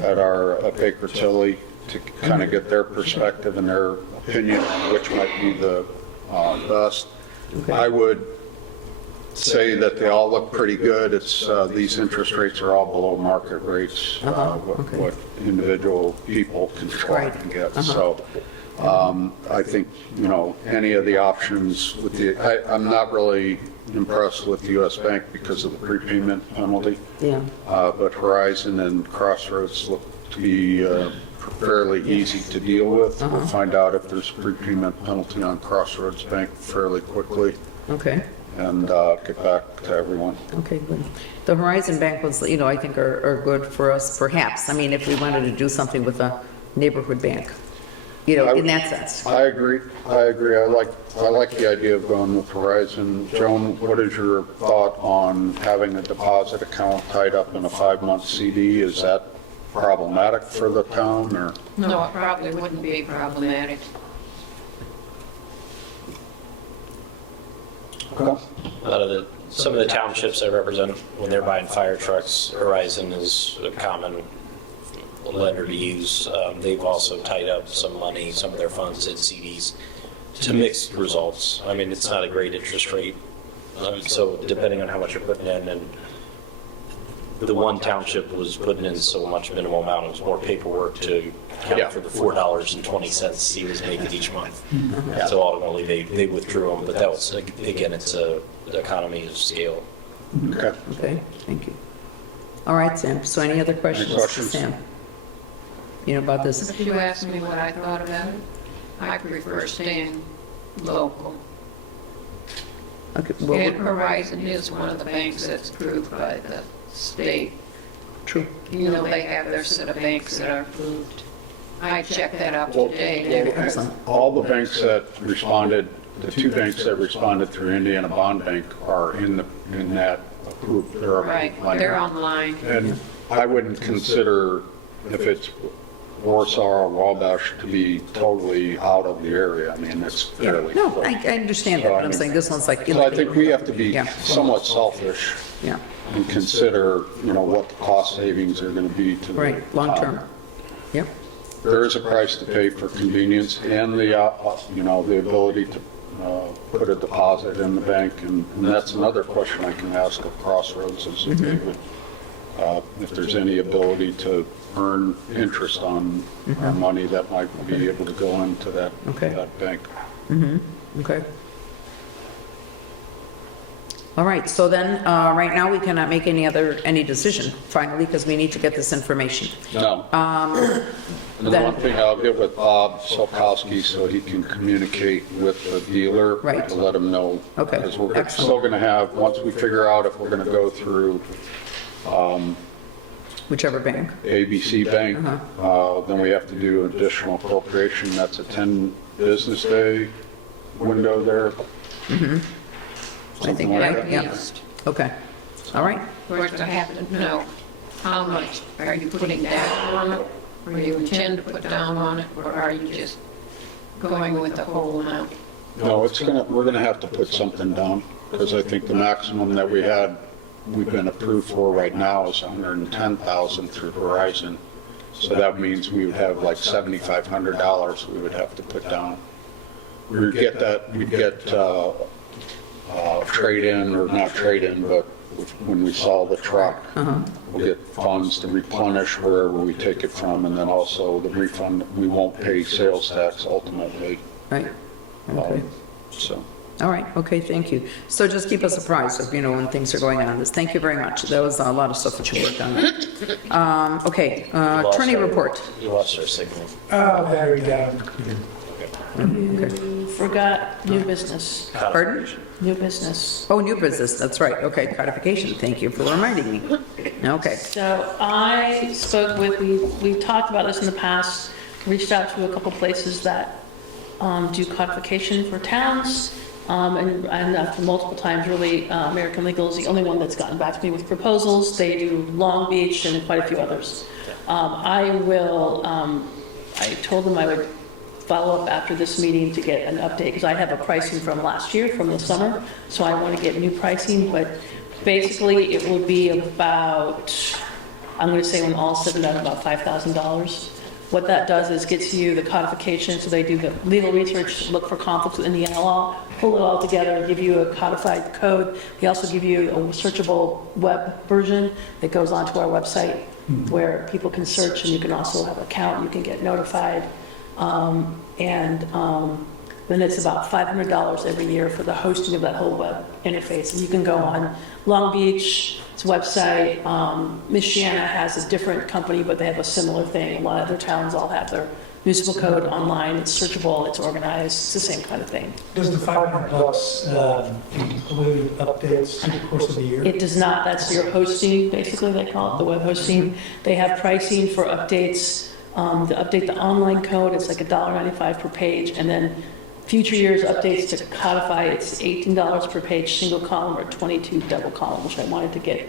at our Baker Tilly to kind of get their perspective and their opinion on which might be the best. I would say that they all look pretty good. It's these interest rates are all below market rates, what individual people can afford and get. So I think, you know, any of the options with I'm not really impressed with the U.S. Bank because of the prepayment penalty. Yeah. But Horizon and Crossroads look to be fairly easy to deal with. We'll find out if there's a prepayment penalty on Crossroads Bank fairly quickly Okay. and get back to everyone. Okay, good. The Horizon Bank ones, you know, I think are good for us, perhaps. I mean, if we wanted to do something with a neighborhood bank, you know, in that sense. I agree. I like the idea of going with Horizon. Joan, what is your thought on having a deposit account tied up in a 5-month CD? Is that problematic for the town, or? No, it probably wouldn't be problematic. Some of the townships I represent, when they're buying fire trucks, Horizon is a common lender to use. They've also tied up some money, some of their funds in CDs to mixed results. I mean, it's not a great interest rate. So depending on how much you're putting in, and the one township was putting in so much minimal amount, it was more paperwork to account for the $4.20 he was making each month. So ultimately they withdrew them, but that was, again, it's the economy of scale. Okay. Okay, thank you. All right, Sam, so any other questions? Any questions? Sam? You know about this? If you ask me what I thought about it, I prefer staying local. Okay, And well, Horizon is one of the banks that's approved by the state. true. You know, they have their set of banks that are approved. I checked that out today. Excellent. All the banks that responded, the 2 banks that responded through Indiana Bond Bank are in that approved. Right, they're online. And I wouldn't consider if it's Warsaw or Wabash to be totally out of the area. I mean, it's fairly No, close. I understand that, but I'm saying this one's like. So I think we have to be Yeah. somewhat selfish Yeah, and consider, you know, what the cost savings are going to be to the right, long term. town. Yep, There is a price to pay for convenience and the, you know, the ability to put a deposit in the bank. And that's another question I can ask of Crossroads is if they would, if there's any ability to earn interest on our money that might be able to go into that bank. okay. All right, so then, right now, we cannot make any decision, finally, because we need to get this information. No. And the then- one thing I'll get with Bob Solkowski so he can communicate with the dealer. Right. To let him know. Okay, Because we're excellent. still going to have, once we figure out if we're going to go through Whichever bank. ABC Bank. Then we have to do additional appropriation, that's a 10 business day window there. I Something think, like right, that. yeah. Okay, all right. Of course, I have to know how much are you putting down on it? Or do you intend to put down on it, or are you just going with the whole amount? No, we're gonna have to put something down, because I think the maximum that we've been approved for right now is 110,000 through Verizon. So that means we would have like $7,500 we would have to put down. We'd get trade-in, or not trade-in, but when we sell the truck, we'll get funds to replenish wherever we take it from, and then also the refund, we won't pay sales tax ultimately. Right, okay. So, All right, okay, thank you. So just keep us apprised of, when things are going on. Thank you very much. That was a lot of stuff that you worked on. Okay, attorney report. You lost our signal. Oh, there we go. You forgot new business. Pardon? New business. Oh, new business, that's right. Okay, codification, thank you for reminding me. Okay, So I spoke with, we've talked about this in the past, reached out to a couple places that do codification for towns, and after multiple times, really, American Legal is the only one that's gotten back to me with proposals. They do Long Beach and quite a few others. I told them I would follow up after this meeting to get an update, because I have a pricing from last year, from the summer, so I want to get new pricing, but basically it will be about, I'm going to say when all said and done, about $5,000. What that does is gets you the codification, so they do the legal research, look for conflicts with Indiana law, pull it all together, give you a codified code. They also give you a searchable web version that goes onto our website where people can search, and you can also have an account, you can get notified. Then it's about $500 every year for the hosting of that whole web interface. And you can go on Long Beach's website. Michiana has a different company, but they have a similar thing. A lot of other towns all have their municipal code online. It's searchable, it's organized, it's the same kind of thing. Does the $500 include updates through the course of the year? It does not. That's your hosting, basically, they call it, the web hosting. They have pricing for updates. To update the online code, it's like $1.95 per page, and then future years updates to codify, it's $18 per page, single column, or 22 double column, which I wanted to get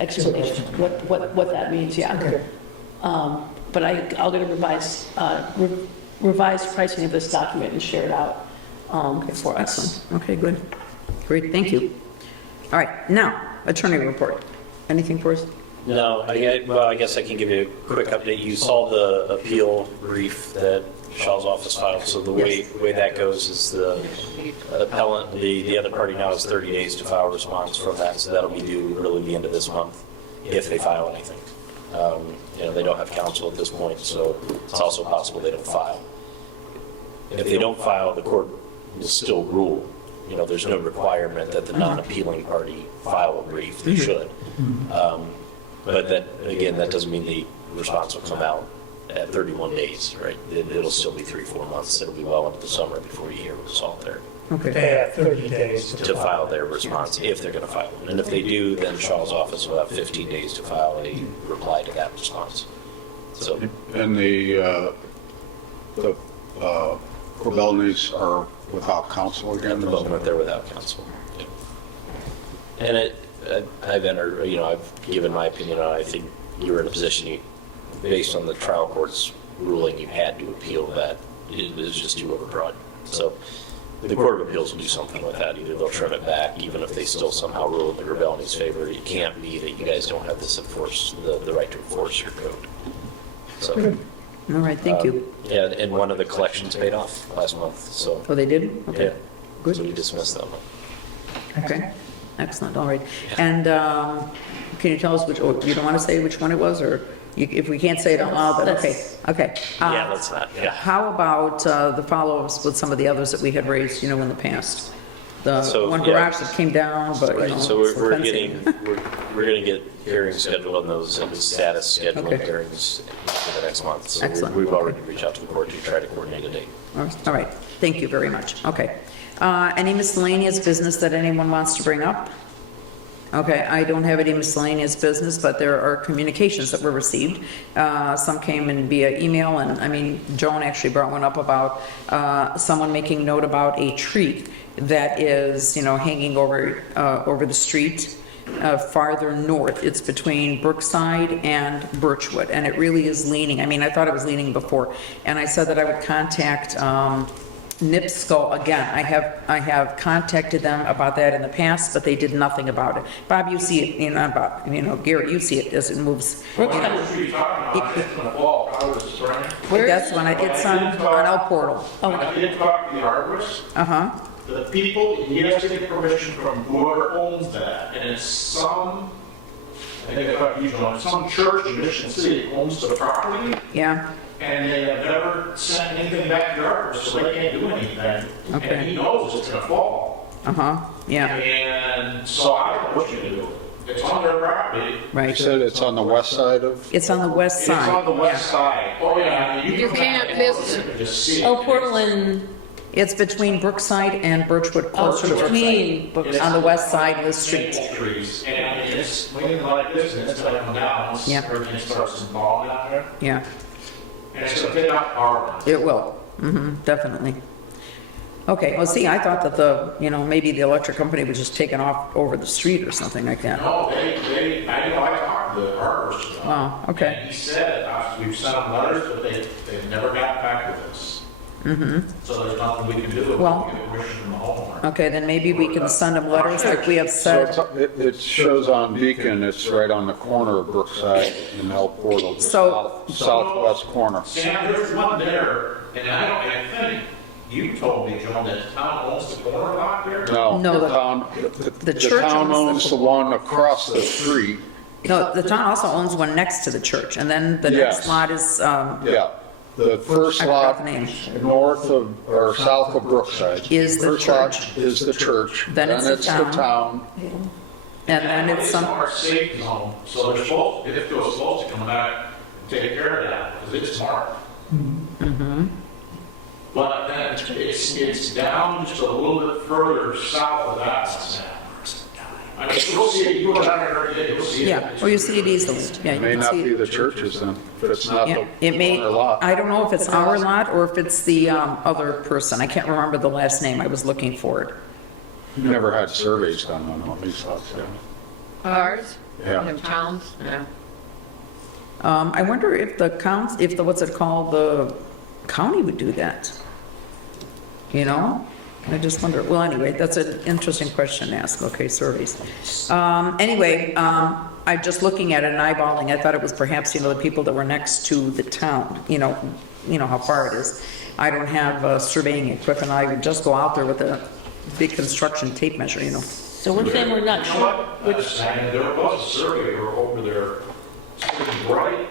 explanation, what that means, yeah. Okay. But I'll get a revised pricing of this document and share it out for us. excellent. Okay, good. Great, thank you. All right, now, attorney report. Anything for us? No, I guess I can give you a quick update. You saw the appeal brief that Shaw's office filed, so the way that goes is the appellant, the other party now has 30 days to file a response from that, so that'll be due really the end of this month, if they file anything. They don't have counsel at this point, so it's also possible they don't file. If they don't file, the court will still rule. There's no requirement that the non-appealing party file a brief. They should. But that doesn't mean the response will come out at 31 days, right? It'll still be 3-4 months. It'll be well into the summer before you hear what's all there Okay. They have 30 days to file their response, if they're going to file one. And if they do, then Shaw's office will have 15 days to file a reply to that response. So, and the Corbelnis are without counsel again? at the moment, they're without counsel. Yeah. And I've given my opinion on it. I think you were in a position, based on the trial court's ruling, you had to appeal that. It was just too overbroad. So the Court of Appeals will do something with that. Either they'll trim it back, even if they still somehow rule in the Corbelni's favor. It can't be that you guys don't have the right to enforce your code. So, All right, thank you. yeah, and one of the collections paid off last month, so, Oh, they did? Okay, yeah. good. So we dismissed them. Okay, excellent, all right. And can you tell us which, or you don't want to say which one it was, or if we can't say it out loud, then okay, okay. Yeah, let's not, yeah. How about the follow-ups with some of the others that we had raised, in the past? The So, one yeah. garage that came down, but, Right, so it's the we're fencing. we're getting get hearings scheduled on those, and the status scheduled Okay. hearings for the next month. So Excellent. we've already reached out to the court to try to coordinate a date. All right, thank you very much, okay. Any miscellaneous business that anyone wants to bring up? Okay, I don't have any miscellaneous business, but there are communications that were received. Some came in via email, and I mean, Joan actually brought one up about someone making note about a tree that is, hanging over the street farther north. It's between Brookside and Birchwood, and it really is leaning. I mean, I thought it was leaning before, and I said that I would contact NIPSCO again. I have contacted them about that in the past, but they did nothing about it. Bob, you see it, Gary, you see it as it moves. What are you talking about? It's gonna fall. How is this running? That's when it's on El Portal. I did talk to the arborist. Uh-huh. The people, he has to get permission from whoever owns that, and it's some, I think I thought you know, some church in Mission City owns the property, Yeah, and they have never sent anything back to the arborist, so they can't do anything. Okay. And he knows it's gonna fall. uh-huh, yeah, And so I don't know what you do. It's on their property. You right. said it's on the west side of, It's on the west It's side. on the west side. Oh, yeah. You can't miss it. Just see it. Oh, Portland, It's between Brookside and Birchwood, closer to between Brookside, on the west side of the street. Maple trees, and it's leaning like this, and it's gonna come down once Yeah. everything starts to fall down there. Yeah, And it's gonna pick up our one. it will, definitely. Okay, well, see, I thought that maybe the electric company was just taking off over the street or something like that. No, I talked to the arborist. Wow, okay. And he said, we've sent them letters, but they've never got back with us. So there's nothing we can do. Well- We get permission from the homeowner. Okay, then maybe we can send them letters like we have so said. it shows on Beacon, it's right on the corner of Brookside and El Portal, the So- southwest corner. Sam, there's one there, and I think you told me, Joan, that the town owns the corner lot there? No, No, the the- town, the the church town owns owns the one across the street. No, the town also owns one next to the church, and then the Yes. next lot is, Yeah, the first I forgot lot the name. north of, or south of Brookside. Is the First lot church. is the church. Then it's the town. and then it's It's some, our safe zone, so they're supposed, if they're supposed to come back and take care of that, because it's marked. But then it's down just a little bit further south of that. I mean, you'll see it, you go down there every day, you'll see it. yeah, well, you see it easily. Yeah, It you may can not see be it. the churches then, but it's not Yeah, the it may, corner lot. I don't know if it's our lot or if it's the other person. I can't remember the last name. I was looking for it. Never had surveys done on these lots, yeah. Ours, Yeah. in towns, yeah. I wonder if what's it called, the county would do that. I just wonder, well, anyway, that's an interesting question to ask. Okay, surveys. Anyway, I'm just looking at it and eyeballing, I thought it was perhaps, the people that were next to the town, how far it is. I don't have surveying equipment. I would just go out there with a big construction tape measure, so we're saying we're not You know sure what? There was a surveyor over there, sitting right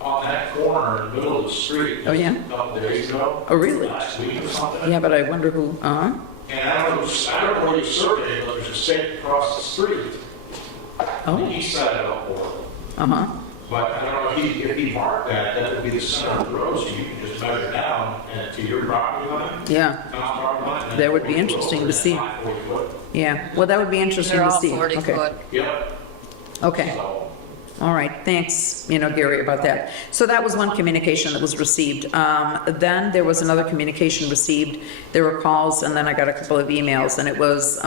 on that corner in the middle of the street. Oh, yeah? A couple days ago. Oh, really? Last week or something. Yeah, but I wonder who, And I don't know what he surveyed, but there's a stake across the street, on the oh, east side of the portal. uh-huh. But I don't know, if he marked that would be the center of the road, so you can just measure down and to your property line. Yeah, town's property line, and That would be 40 interesting foot, to see. 40 foot. yeah. Well, that would be interesting They're to all see. 40 Okay. foot. Yep. Okay. So, All right, thanks, Gary, about that. So that was one communication that was received. Then there was another communication received. There were calls, and then I got a couple of emails, and it was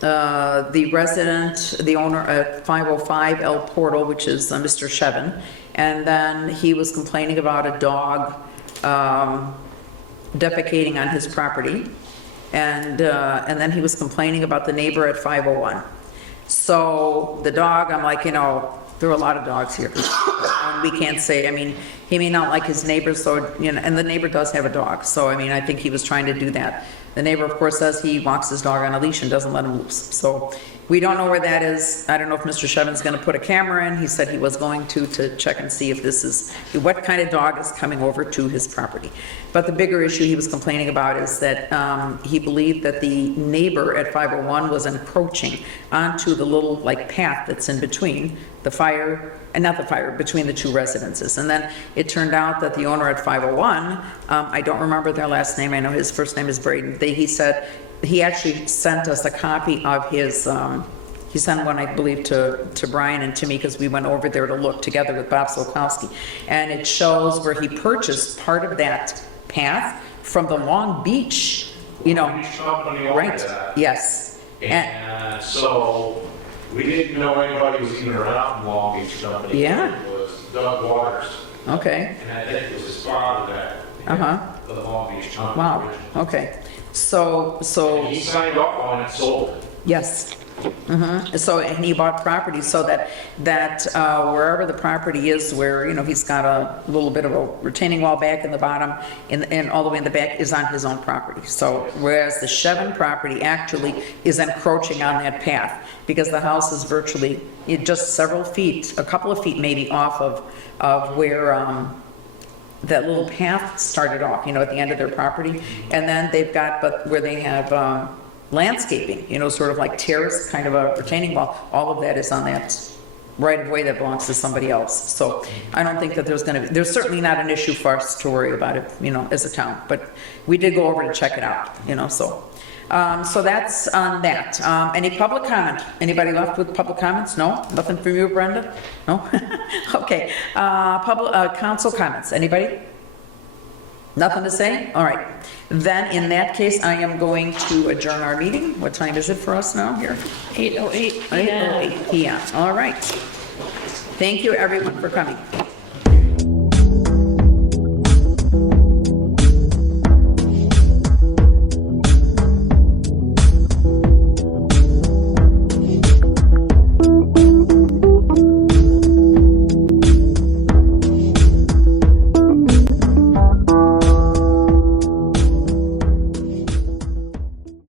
the resident, the owner at 505 El Portal, which is Mr. Shevin, and then he was complaining about a dog defecating on his property, and then he was complaining about the neighbor at 501. So the dog, I'm like, there are a lot of dogs here. We can't say, he may not like his neighbor, so, and the neighbor does have a dog. So, I think he was trying to do that. The neighbor, of course, says he walks his dog on a leash and doesn't let him loose. So we don't know where that is. I don't know if Mr. Shevin's going to put a camera in. He said he was going to check and see if this is, what kind of dog is coming over to his property. But the bigger issue he was complaining about is that he believed that the neighbor at 501 was encroaching onto the little path that's in between between the two residences. And then it turned out that the owner at 501, I don't remember their last name, I know his first name is Braden. He said, he actually sent us a copy of his He sent one, I believe, to Brian and to me, because we went over there to look together with Bob Solkowski. And it shows where he purchased part of that path from the Long Beach, you know. Each company owned Right, that. yes. And, And so we didn't know anybody was even around Long Beach Company. Yeah. It was Doug Waters. okay, And I think it was his father that. Uh-huh. The Long Beach Company. wow, okay. So, And he signed off on it, sold it. yes. So, and he bought property so that wherever the property is, where, you know, he's got a little bit of a retaining wall back in the bottom and all the way in the back is on his own property. So whereas the Shevin property actually is encroaching on that path because the house is virtually just several feet, a couple of feet maybe off of where, that little path started off, you know, at the end of their property. And then they've got, but where they have, landscaping, you know, sort of like terrace, kind of a retaining wall, all of that is on that right of way that belongs to somebody else. So I don't think that there's certainly not an issue for us to worry about it, you know, as a town, but we did go over to check it out, you know, so. So that's on that. Any public comment? Anybody left with public comments? No? Nothing from you, Brenda? No? Okay. Council comments, anybody? Nothing to say? All right. Then, in that case, I am going to adjourn our meeting. What time is it for us now here? 8:08 p.m. 8:08 p.m. All right. Thank you, everyone, for coming.